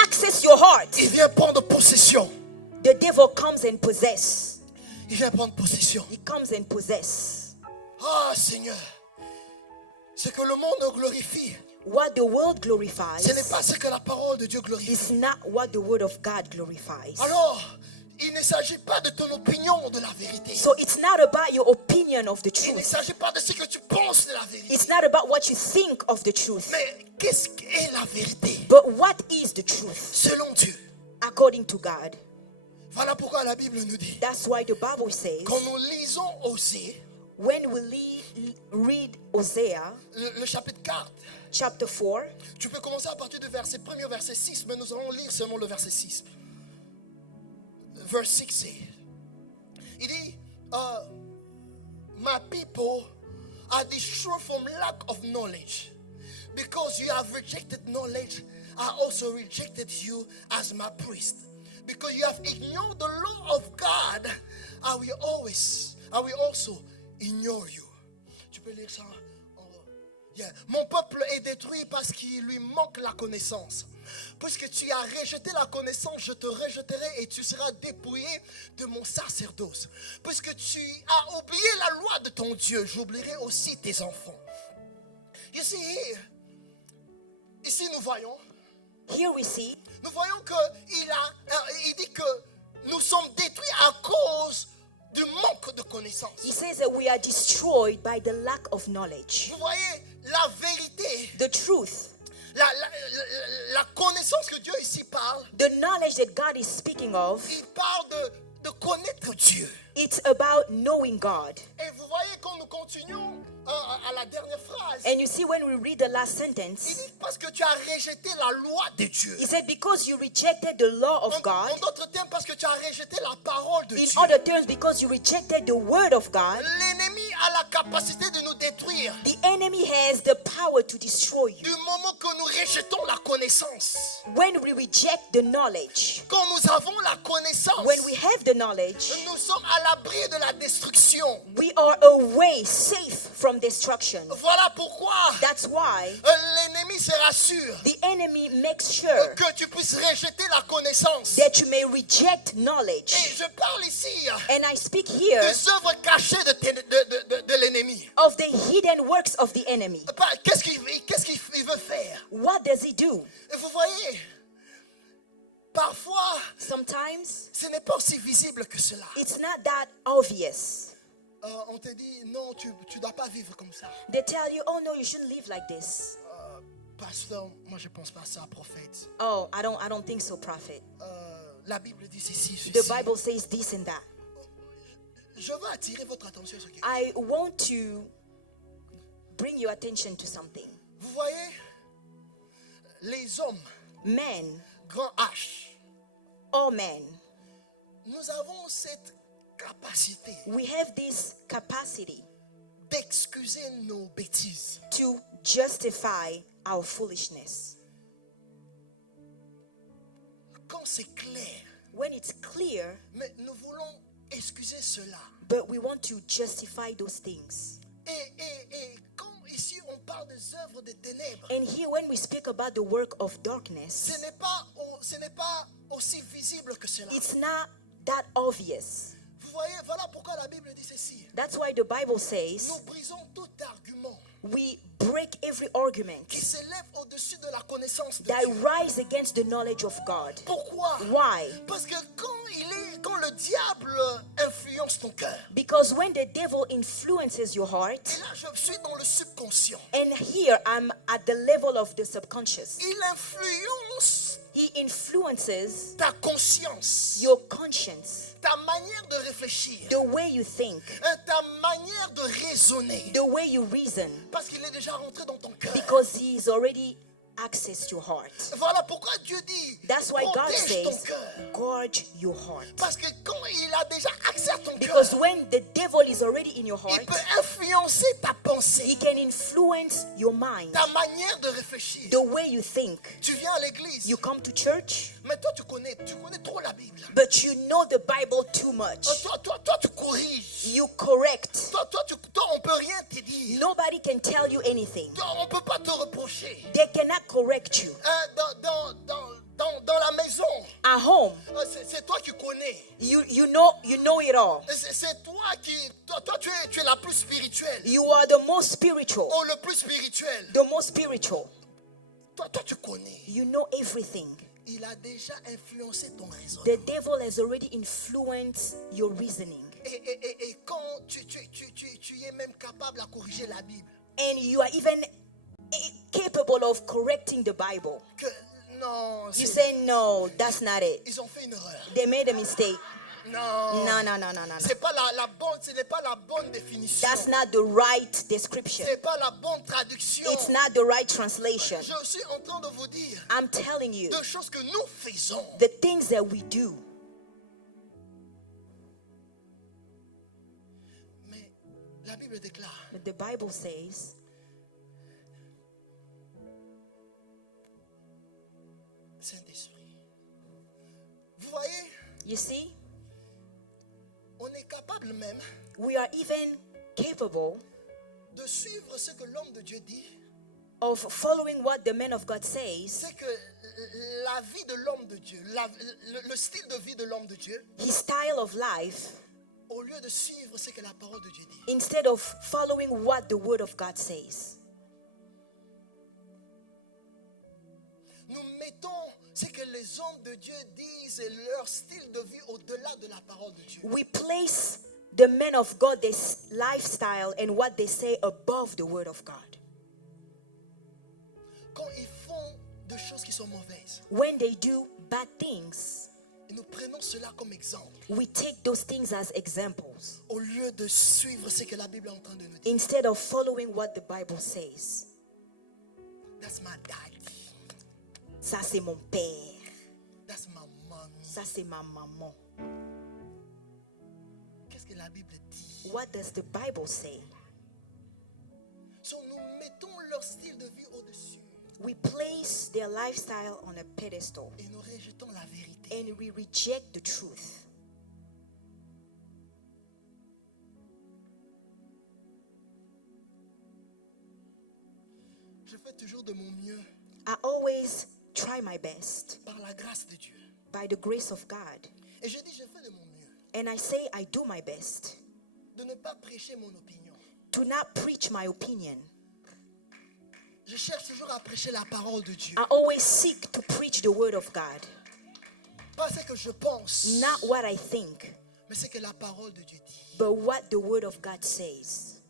access your heart, il vient prendre possession. the devil comes and possess. Il vient prendre possession. He comes and possess. Ah Seigneur, ce que le monde glorifie, What the world ce n'est glorifies pas ce que la parole de Dieu glorifie. is not what the word of God glorifies. Alors, il ne s'agit pas de ton opinion de la vérité. So it's not about your opinion of the Il ne truth. s'agit pas de ce que tu penses de la vérité. It's not about what you think of the truth. Mais qu'est-ce qu'est la vérité But what is the truth selon Dieu? according to God? Voilà pourquoi la Bible nous dit, That's why the Bible says, quand nous lisons Osée, when we read Hosea le chapitre 4, chapter 4, tu peux commencer à partir du premier verset 6, mais nous allons lire seulement le verset 6. Verse 6 says, il dit, my people are destroyed from lack of knowledge. Because you have rejected knowledge, I also rejected you as my priest. Because you have ignored the law of God, I will also ignore you. Tu peux lire ça en haut. Yeah. Mon peuple est détruit parce qu'il lui manque la connaissance. Puisque tu as rejeté la connaissance, je te rejetterai et tu seras dépouillé de mon sacerdoce. Puisque tu as oublié la loi de ton Dieu, j'oublierai aussi tes enfants. You see here, ici nous voyons qu'il dit que nous sommes détruits à cause du manque de connaissance. he says that we are destroyed by the lack of knowledge. Vous voyez, la vérité, The truth, la connaissance que Dieu ici parle, the knowledge that God is speaking of, il parle de connaître Dieu. it's about knowing God. Et vous voyez quand nous continuons à la dernière phrase, And you see, when we read the last il sentence, dit parce que tu as rejeté la loi de Dieu. he said, because you rejected the law of God, En d'autres termes, parce que tu as rejeté la parole de in Dieu. other terms, because you rejected the word of God, L'ennemi a la capacité de nous détruire. the enemy has the power to destroy you. Du moment que nous rejetons la connaissance, When we reject the knowledge, quand nous avons la connaissance, when we have the knowledge, nous sommes à l'abri de la destruction. we are away, safe from destruction. Voilà pourquoi That's why l'ennemi se rassure the enemy makes sure que tu puisses rejeter la connaissance. that you may reject Et knowledge. je parle ici And I speak here des œuvres cachées de l'ennemi. of the hidden works of the enemy. Qu'est-ce qu'il veut faire? What does he do? Et vous voyez, parfois, Sometimes ce n'est pas aussi visible que cela. it's not that obvious. On te dit, non, tu ne dois pas vivre comme ça. They tell you, oh no, you shouldn't live like this. Pasteur, moi je ne pense pas à ça, prophète. Oh, I don't think so, prophet. La Bible dit ceci, The ceci. Bible says this and that. Je veux attirer votre attention sur quelque chose. I want to bring your attention to something. Vous voyez, les hommes, Men, grand H, all men, nous avons cette capacité we have this capacity d'excuser nos bêtises. to justify our foolishness. Quand c'est clair, When it's clear, mais nous voulons excuser cela. but we want to justify those things. Et quand ici on parle des œuvres des ténèbres, And here, when we speak about the work of darkness, ce n'est pas aussi visible que cela. it's not that obvious. Vous voyez, voilà pourquoi la Bible dit ceci. That's why the Bible says Nous brisons tout argument we break every argument qui s'élève au-dessus de la connaissance de that Dieu. rise against the knowledge of God. Pourquoi? Why? Parce que quand il est quand le diable influence ton cœur, Because when the devil influences your et heart, là je suis dans le subconscient, and here I'm at the level of the subconscious, il influence he influences ta conscience, your conscience, ta manière de réfléchir, the way you think, ta manière de raisonner, the way you reason, parce qu'il est déjà rentré dans ton cœur. because he's already accessed your heart. Voilà pourquoi Dieu dit, That's why God protège ton says, cœur. guard your heart. Parce que quand il a déjà accès à ton cœur, Because when the devil is already in your il heart, peut influencer ta he pensée, can influence your mind, ta manière de réfléchir. the way you think. Tu viens à l'église, You come to church, mais toi tu connais trop la Bible. but you know the Bible too much. Toi tu corriges. You correct. Toi on peut rien te dire. Nobody can tell you anything. Toi, on peut pas te reprocher. They cannot correct you. Dans la maison, At home, c'est toi qui connais. you know it all. C'est toi tu es la plus spirituelle. You are the most spiritual. Oh, le plus spirituel. The most spiritual. Toi tu connais. You know everything. Il a déjà influencé ton raisonnement. The devil has already influenced your reasoning. Et quand tu es même capable à corriger la Bible, And you are even capable of correcting the Bible. que non, You say, no, that's not it. ils ont fait une erreur. They made a mistake. Non, No. c'est pas la bonne, ce n'est pas la bonne définition. That's not the right description. C'est pas la bonne traduction. It's not the right translation. Je suis en train de vous dire I'm telling you, deux choses que nous faisons. the things that we do. Mais la Bible déclare, But the Bible says, Saint-Esprit. Vous voyez, you see, on est capable même we are even capable de suivre ce que l'homme de Dieu dit. of following what the man of God says. C'est que la vie de l'homme de Dieu, le style de vie de l'homme de Dieu, His style of life, au lieu de suivre ce que la parole de Dieu dit, instead of following what the word of God says. nous mettons ce que les hommes de Dieu disent et leur style de vie au-delà de la parole de Dieu. We place the men of God, their lifestyle and what they say above the word of God. Quand ils font des choses qui sont mauvaises, When they do bad things, et nous prenons cela comme exemple, we take those things as examples au lieu de suivre ce que la Bible est en train de nous dire. instead of following what the Bible says. That's my daddy. Ça c'est mon père. That's my mommy. Ça c'est ma maman. Qu'est-ce que la Bible dit? What does the Bible say? So, nous mettons leur style de vie au-dessus We place their lifestyle on a pedestal et nous rejetons la vérité. and we reject the truth. Je fais toujours de mon mieux I always try my best par la grâce de Dieu. by the grace of God. Et je dis, je fais de mon mieux And I say I do my best de ne pas prêcher mon opinion. to not preach my opinion. Je cherche toujours à prêcher la parole de Dieu. I always seek to preach the word of God. Pas ce que je pense, Not what I think, mais ce que la parole de Dieu dit. but what the word of God says.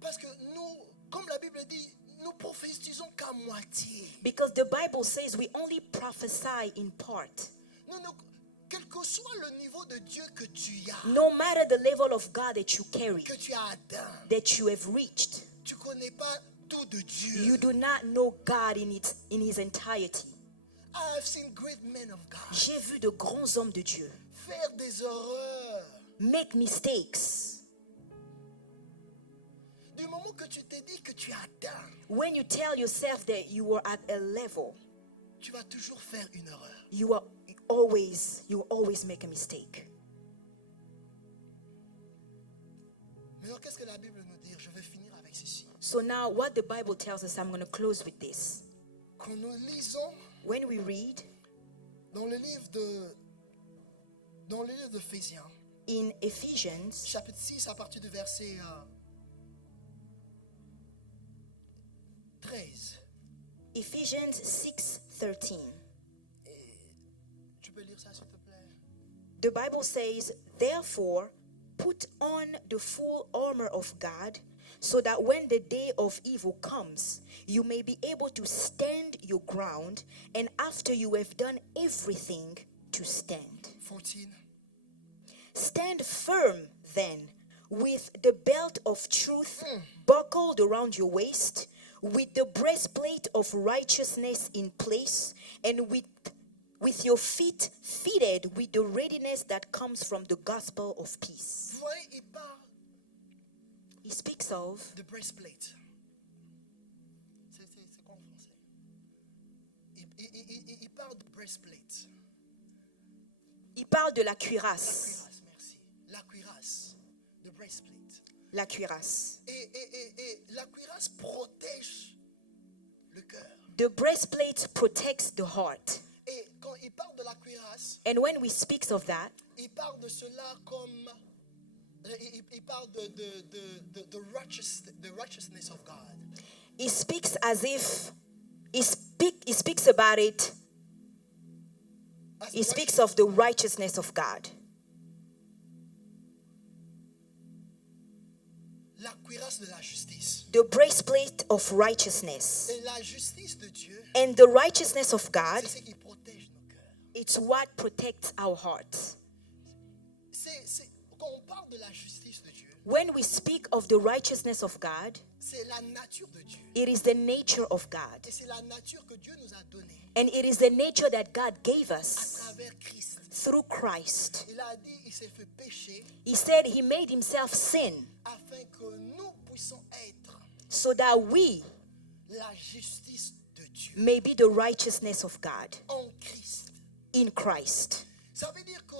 Parce que nous, comme la Bible dit, nous prophétisons qu'à moitié. Because the Bible says we only prophesy in part. Quel que soit le niveau de Dieu que tu as, No matter the level of God that you carry, que tu as atteint, that you have reached, tu ne connais pas tout de Dieu. you do not know God in his entirety. I have seen great men of God J'ai vu de grands hommes de Dieu faire des erreurs. make mistakes. Du moment que tu te dis que tu as atteint, When you tell yourself that you are at a level, tu vas toujours faire une erreur. you always make a mistake. Maintenant, qu'est-ce que la Bible nous dit? Je vais finir avec ceci. So now what the Bible tells us, I'm going to close with this. Quand nous lisons When we read dans le livre d'Éphésiens, in Ephesians chapitre 6, à partir du verset 13. Ephesians 6:13. Tu peux lire ça, s'il te plaît? The Bible says, therefore, put on the full armor of God, so that when the day of evil comes, you may be able to stand your ground, and after you have done everything, to stand. 14. Stand firm then, with the belt of truth buckled around your waist, with the breastplate of righteousness in place, and with your feet fitted with the readiness that comes from the gospel of peace. Vous voyez, il parle He speaks of de breastplate. C'est quoi en français? Il parle de breastplate. il parle de la La cuirasse. cuirasse, merci. La cuirasse, de breastplate. La cuirasse. Et la cuirasse protège le cœur. The breastplate protects the heart. Et quand il parle de la cuirasse, And when we speak of that, il parle de cela comme... Il parle de righteousness of God. he speaks as if he speaks about it. As He the speaks of the righteousness of God. La cuirasse de la justice. The breastplate of righteousness. Et la justice de Dieu, And the righteousness of God, c'est ce qui protège nos cœurs. it's what protects our hearts. Quand on parle de la justice de Dieu, When we speak of the righteousness of God, c'est la nature de Dieu. it is the nature of God. Et c'est la nature que Dieu nous a donnée And it is the nature that God gave à us travers Christ. through Christ. Il a dit, il s'est fait pécher He said he made himself sin afin que nous puissions être so that we la justice de Dieu may be the righteousness of God en Christ. in Christ. Ça veut dire que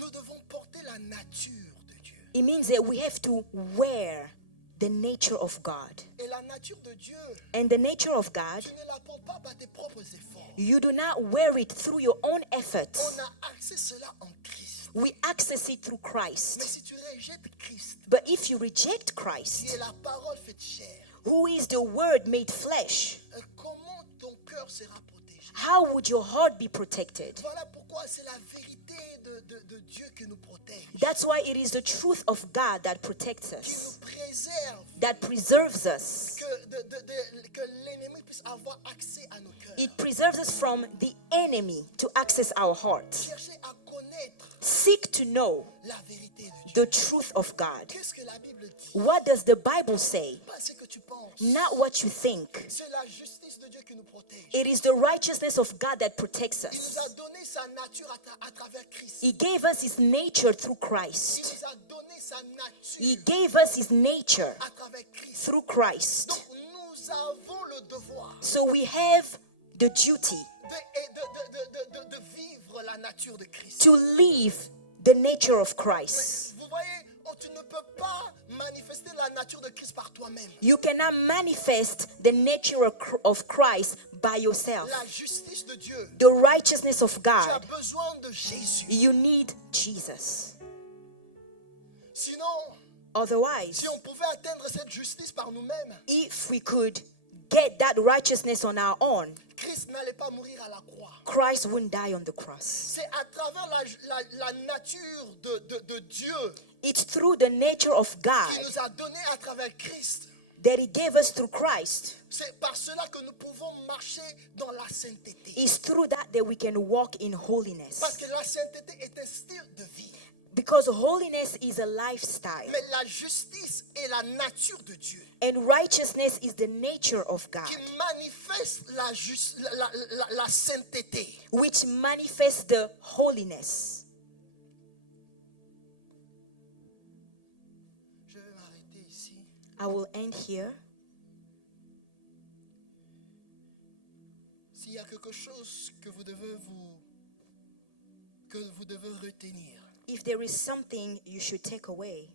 nous devons porter la nature de Dieu. It means that we have to wear the nature of God. Et la nature de Dieu, And the nature of God, tu ne la portes pas par tes propres efforts. you do not wear it through your own On efforts. a accès cela en Christ. We access it through Mais Christ. si tu rejettes Christ, But if you reject qui Christ, est la parole faite chair, who is the Word made flesh, comment ton cœur sera protégé? how would your heart be protected? Voilà pourquoi c'est la vérité de Dieu qui nous protège, That's why it is the truth of God that protects qui us, nous préserve, that preserves us. que l'ennemi puisse avoir accès à nos cœurs. It preserves us from the enemy to access our hearts. Cherchez à connaître Seek to know la vérité de Dieu. the truth of God. Qu'est-ce que la Bible dit? What does the Bible say? Pas ce que tu penses. Not what you think. C'est la justice de Dieu qui nous protège. It is the righteousness of God that protects Il nous us. a donné sa nature à travers Christ. He gave us his nature through Il Christ. nous a donné sa He nature gave us his nature à travers Christ. through Christ. Donc nous avons le devoir So we have the duty de vivre la nature de Christ. to live the nature of Christ. Vous voyez, tu ne peux pas manifester la nature de Christ par toi-même. You cannot manifest the nature of Christ by yourself. La justice de Dieu, The righteousness of tu as God, besoin de Jésus. you need Jesus. Sinon, Otherwise, si on pouvait atteindre cette justice par nous-mêmes, if we could get that righteousness on our own, Christ n'allait pas mourir à la croix. Christ wouldn't die on the cross. C'est à travers la nature de Dieu It's through the nature of qui God nous a donné à travers Christ. that He gave us through Christ. C'est par cela que nous pouvons marcher dans la sainteté. It's through that we can walk in Parce holiness. que la sainteté est un style de vie. Because holiness is a lifestyle. Mais la justice est la nature de Dieu And righteousness is the nature of God, qui manifeste la sainteté. which manifests the holiness. Je vais m'arrêter ici. I will end here. S'il y a quelque chose que vous devez retenir, If there is something you should take away,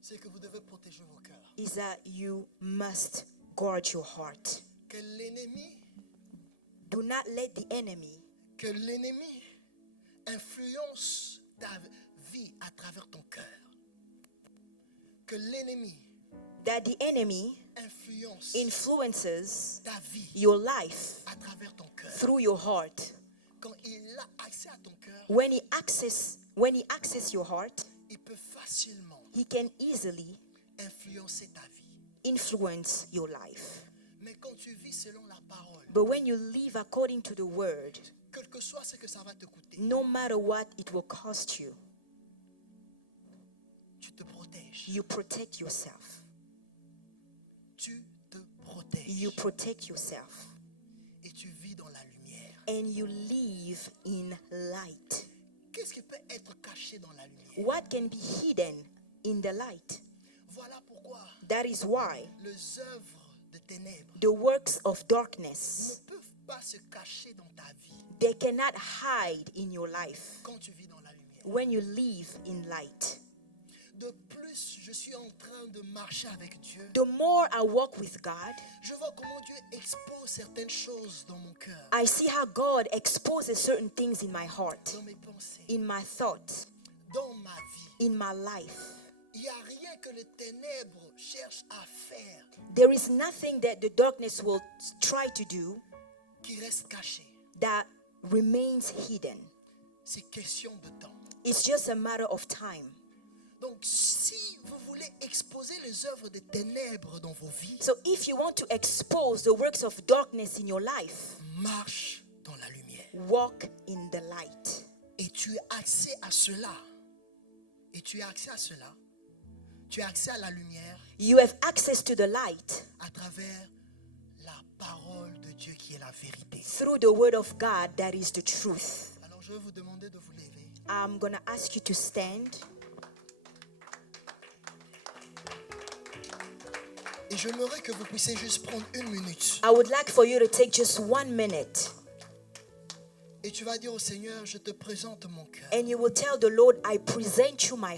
c'est que vous devez protéger vos cœurs. is that you must guard your heart. Que l'ennemi Do not let the enemy influence ta vie à travers ton cœur. Que l'ennemi influences ta vie your life à travers ton cœur. through your heart. Quand il a accès à ton cœur, when he access your heart, il peut facilement he can easily influencer ta vie. influence your life. Mais quand tu vis selon la parole, But when you live according to the word, quel que soit ce que ça va te coûter, no matter what it will cost you, tu te protèges. you protect yourself. Tu te protèges. You protect yourself. Et tu vis dans la lumière. And you live in light. Qu'est-ce qui peut être caché dans la lumière? What can be hidden in the light? Voilà pourquoi That is why les œuvres de ténèbres the works of ne darkness, peuvent pas se cacher dans ta vie they cannot hide in your life quand tu vis dans la lumière. when you live in light. De plus, je suis en train de marcher avec Dieu. The more I walk with God, Je vois comment Dieu expose certaines choses dans mon cœur, I see how God exposes certain things in my heart, dans mes pensées, in my thoughts, dans ma vie. in my life. Il n'y a rien que les ténèbres cherchent à faire There is nothing that the darkness will try to do qui reste caché. that remains hidden. C'est question de temps. It's just a matter of time. Donc, si vous voulez exposer les œuvres des ténèbres dans vos vies, So if you want to expose the works of darkness in your life, marche dans la lumière. walk in the light. Et tu as accès à cela. Et tu as accès à cela. Tu as accès à la lumière You have access to the light à travers la parole de Dieu qui est la vérité. through the word of God that is the truth. Alors, je vais vous demander de vous lever. I'm going to ask you to stand. Et j'aimerais que vous puissiez juste prendre une minute. I would like for you to take just 1 minute Et tu vas dire au Seigneur, je te présente mon cœur. and you will tell the Lord, I present you my